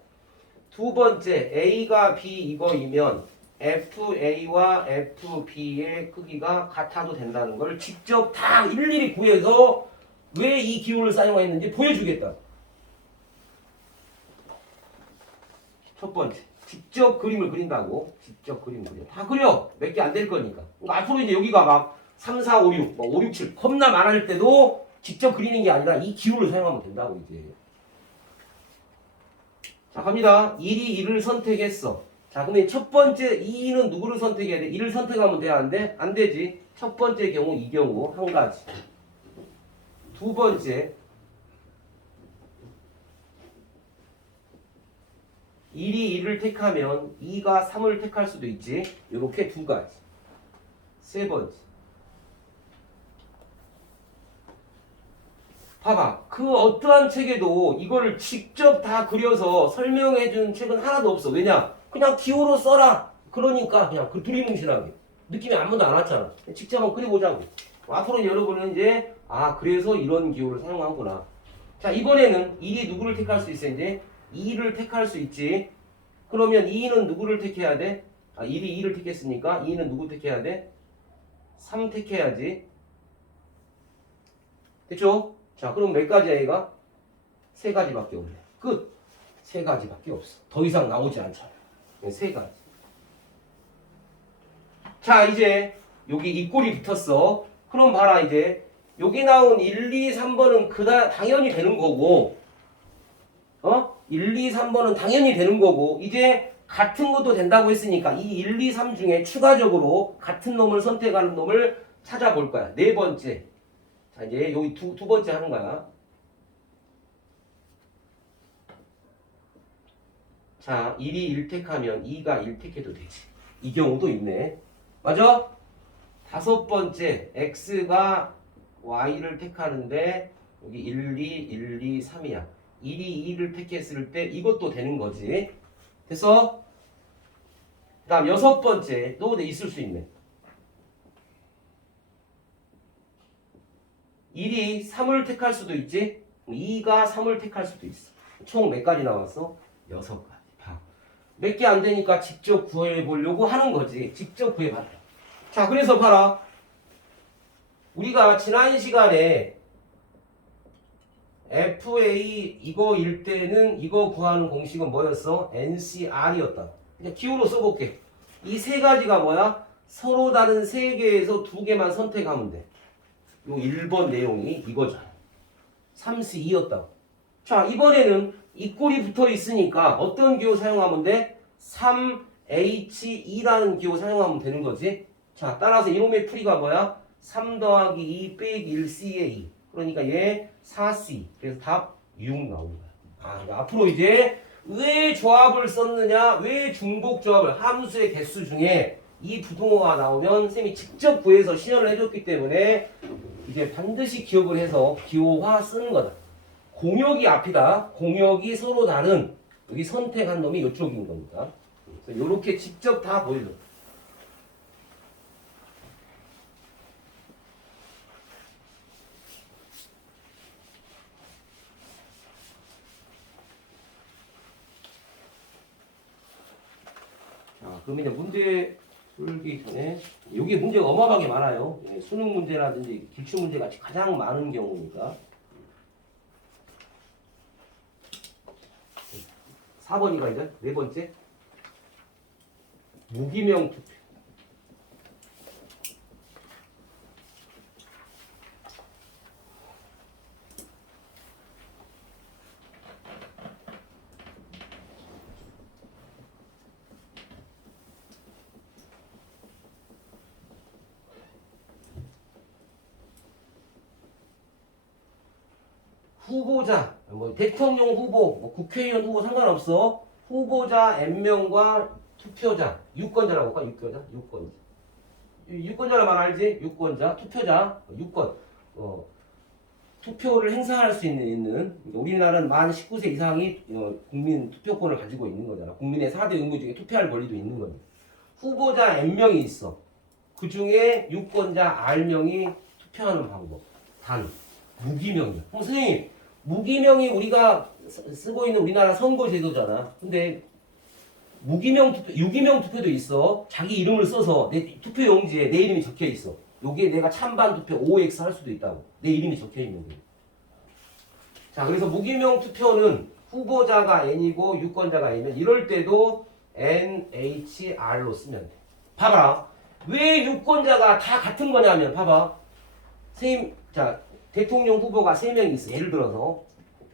두 번째 a가 b 이거이면 fa와 fb의 크기가 같아도 된다는 걸 직접 다 일일이 구해서 왜 이 기호를 사용했는지 보여주겠다. 첫 번째, 직접 그림을 그린다고. 직접 그림 그려. 다 그려. 몇 개 안 될 거니까. 앞으로 이제 여기가 막 3, 4, 5, 6, 뭐 5, 6, 7 겁나 많을 때도 직접 그리는 게 아니라 이 기호를 사용하면 된다고 이제. 자, 갑니다. 1이 1을 선택했어. 자, 근데 첫 번째 2는 누구를 선택해야 돼? 1을 선택하면 돼? 안 돼? 안 되지. 첫 번째 경우, 이 경우 한 가지. 두 번째 1이 1을 택하면 2가 3을 택할 수도 있지. 이렇게 두 가지. 세 번째. 봐봐. 그 어떠한 책에도 이거를 직접 다 그려서 설명해 준 책은 하나도 없어. 왜냐? 그냥 기호로 써라. 그러니까 그냥 그 두리뭉실하게. 느낌이 아무도 안 왔잖아. 직접 한번 그려보자고. 앞으로 여러분은 이제 그래서 이런 기호를 사용하구나. 자, 이번에는 1이 누구를 택할 수 있어? 이제 2를 택할 수 있지. 그러면 2는 누구를 택해야 돼? 1이 2를 택했으니까 2는 누구 택해야 돼? 3 택해야지. 됐죠? 자, 그럼 몇 가지야 얘가? 세 가지밖에 없네. 끝. 세 가지밖에 없어. 더 이상 나오지 않잖아. 세 가지. 자, 이제 여기 이 꼴이 붙었어. 그럼 봐라 이제 여기 나온 1, 2, 3번은 당연히 되는 거고 1, 2, 3번은 당연히 되는 거고 이제 같은 것도 된다고 했으니까 이 1, 2, 3 중에 추가적으로 같은 놈을 선택하는 놈을 찾아볼 거야. 네 번째. 자, 이제 여기 두 번째 하는 거야. 자, 1이 1 택하면 2가 1 택해도 되지. 이 경우도 있네. 맞아? 다섯 번째, x가 y를 택하는데 여기 1, 2, 1, 2, 3이야. 1이 2를 택했을 때 이것도 되는 거지. 됐어? 그 다음 여섯 번째, 또 있을 수 있네. 1이 3을 택할 수도 있지. 2가 3을 택할 수도 있어. 총 몇 가지 나왔어? 6가지. 몇 개 안 되니까 직접 구해보려고 하는 거지. 직접 구해봐라. 자, 그래서 봐라. 우리가 지난 시간에 FA 이거일 때는 이거 구하는 공식은 뭐였어? NCR이었다. 그냥 기호로 써볼게. 이 세 가지가 뭐야? 서로 다른 세 개에서 두 개만 선택하면 돼. 요 1번 내용이 이거잖아. 3C2였다고. 자, 이번에는 이 꼴이 붙어 있으니까 어떤 기호 사용하면 돼? 3H2라는 기호 사용하면 되는 거지. 자, 따라서 이놈의 풀이가 뭐야? 3 더하기 2 빼기 1C의 2. 그러니까 얘 4C. 그래서 답 6 나오는 거야. 그러니까 앞으로 이제 왜 조합을 썼느냐? 왜 중복 조합을 함수의 개수 중에 이 부등호가 나오면 쌤이 직접 구해서 시연을 해줬기 때문에 이제 반드시 기억을 해서 기호화 쓰는 거다. 공역이 앞이다. 공역이 서로 다른 여기 선택한 놈이 이쪽인 겁니다. 그래서 이렇게 직접 다 보여줘. 자, 그럼 이제 문제 풀기 전에 여기 문제가 어마어마하게 많아요. 예, 수능 문제라든지 기출 문제 같이 가장 많은 경우니까. 4번이가 이제 네 번째 무기명 투표. 후보자, 뭐 대통령 후보, 뭐 국회의원 후보 상관없어. 후보자 N명과 투표자, 유권자라고 할까? 유권자? 유권자. 유권자라 말 알지? 유권자, 투표자, 유권. 투표를 행사할 수 있는 우리나라는 만 19세 이상이 국민 투표권을 가지고 있는 거잖아. 국민의 4대 의무 중에 투표할 권리도 있는 거니. 후보자 N명이 있어. 그 중에 유권자 R명이 투표하는 방법. 단, 무기명이야. 선생님, 무기명이 우리가 쓰고 있는 우리나라 선거 제도잖아. 근데 무기명 투표, 유기명 투표도 있어. 자기 이름을 써서 내 투표 용지에 내 이름이 적혀 있어. 여기에 내가 찬반 투표 OX 할 수도 있다고. 내 이름이 적혀 있는 거야. 자, 그래서 무기명 투표는 후보자가 N이고 유권자가 N이면 이럴 때도 NHR로 쓰면 돼. 봐봐. 왜 유권자가 다 같은 거냐면 봐봐. 선생님, 자, 대통령 후보가 3명이 있어. 예를 들어서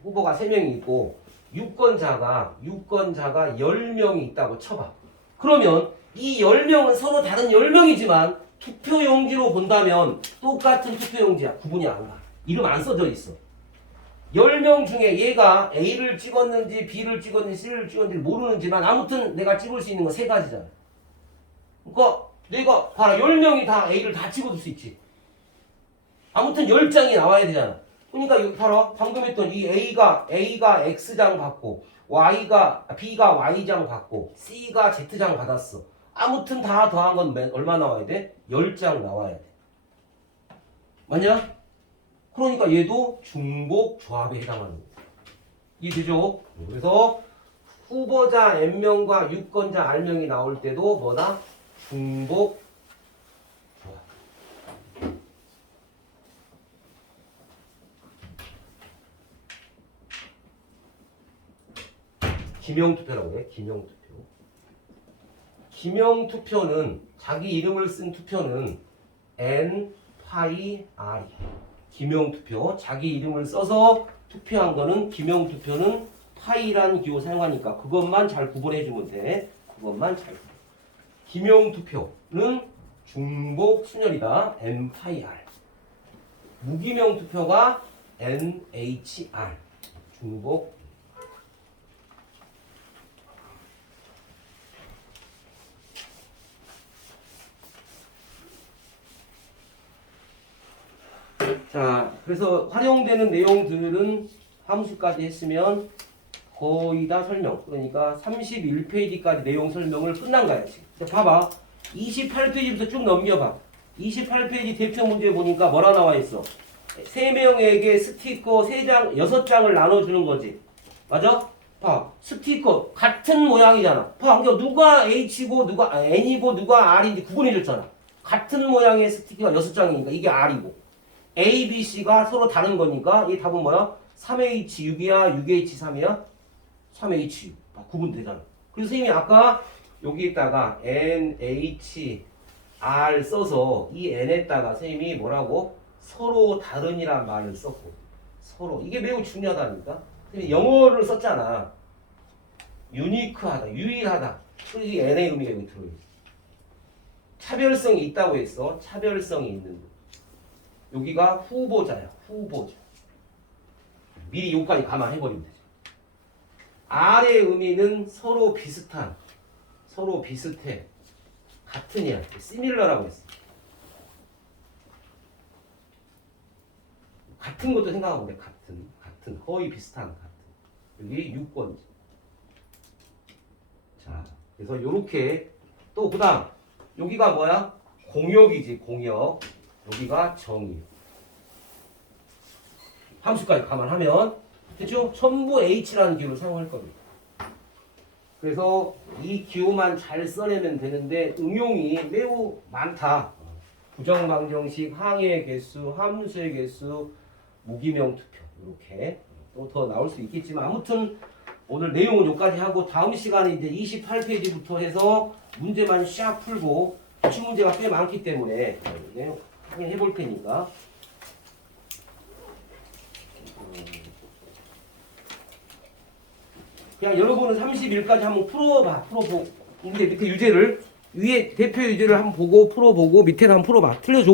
후보가 3명이 있고 유권자가 10명이 있다고 쳐봐. 그러면 이 10명은 서로 다른 10명이지만 투표용지로 본다면 똑같은 투표용지야. 구분이 안 가. 이름 안 써져 있어. 10명 중에 얘가 A를 찍었는지 B를 찍었는지 C를 찍었는지 모르는지만 아무튼 내가 찍을 수 있는 건 3가지잖아. 그러니까 내가 봐라. 10명이 다 A를 다 찍어줄 수 있지. 아무튼 10장이 나와야 되잖아. 그러니까 여기 봐라. 방금 했던 이 A가 X장 받고 B가 Y장 받고 C가 Z장 받았어. 아무튼 다 더한 건 얼마 나와야 돼? 10장 나와야 돼. 맞냐? 그러니까 얘도 중복 조합에 해당하는 거야. 이해되죠? 그래서 후보자 N명과 유권자 R명이 나올 때도 뭐다? 중복 조합. 기명투표라고 해. 기명투표. 기명투표는 자기 이름을 쓴 투표는 N, 파이, R이. 기명투표. 자기 이름을 써서 투표한 거는 기명투표는 파이라는 기호 사용하니까 그것만 잘 구분해주면 돼. 그것만 잘. 기명투표는 중복 순열이다. N, 파이, R. 무기명투표가 NHR. 중복. 자, 그래서 활용되는 내용들은 함수까지 했으면 거의 다 설명. 그러니까 31페이지까지 내용 설명을 끝난 거야, 지금. 자, 봐봐. 28페이지부터 쭉 넘겨봐. 28페이지 대표 문제 보니까 뭐라 나와 있어? 3명에게 스티커 3장, 6장을 나눠주는 거지. 맞아? 봐. 스티커 같은 모양이잖아. 봐. 그러니까 누가 H고 누가 N이고 누가 R인지 구분해줬잖아. 같은 모양의 스티커가 6장이니까 이게 R이고. A, B, C가 서로 다른 거니까 이 답은 뭐야? 3H6이야? 6H3이야? 3H6. 구분되잖아. 그래서 선생님이 아까 여기에다가 NHR 써서 이 N에다가 선생님이 뭐라고? 서로 다른이란 말을 썼고. 서로. 이게 매우 중요하다니까. 영어를 썼잖아. 유니크하다, 유일하다. 그래서 이 N의 의미가 여기 들어있어. 차별성이 있다고 했어. 차별성이 있는 거. 여기가 후보자야. 후보자. 미리 여기까지 감안해버리면 되지. R의 의미는 서로 비슷한, 서로 비슷해, 같은이야. similar라고 했어. 같은 것도 생각하면 돼. 같은, 거의 비슷한 같은. 여기 유권자. 자, 그래서 요렇게 또 그다음 여기가 뭐야? 공역이지. 공역. 여기가 정의. 함수까지 감안하면 됐죠? 전부 H라는 기호를 사용할 겁니다. 그래서 이 기호만 잘 써내면 되는데 응용이 매우 많다. 부정방정식, 항의 개수, 함수의 개수, 무기명 투표 이렇게 또 더 나올 수 있겠지만 아무튼 오늘 내용은 여기까지 하고 다음 시간에 이제 28페이지부터 해서 문제만 샥 풀고 기출 문제가 꽤 많기 때문에 내용 확인해 볼 테니까 그냥 여러분은 30일까지 한번 풀어보고 이제 밑에 유제를 위에 대표 유제를 한번 보고 풀어보고 밑에를 한번 풀어봐. 틀려줘.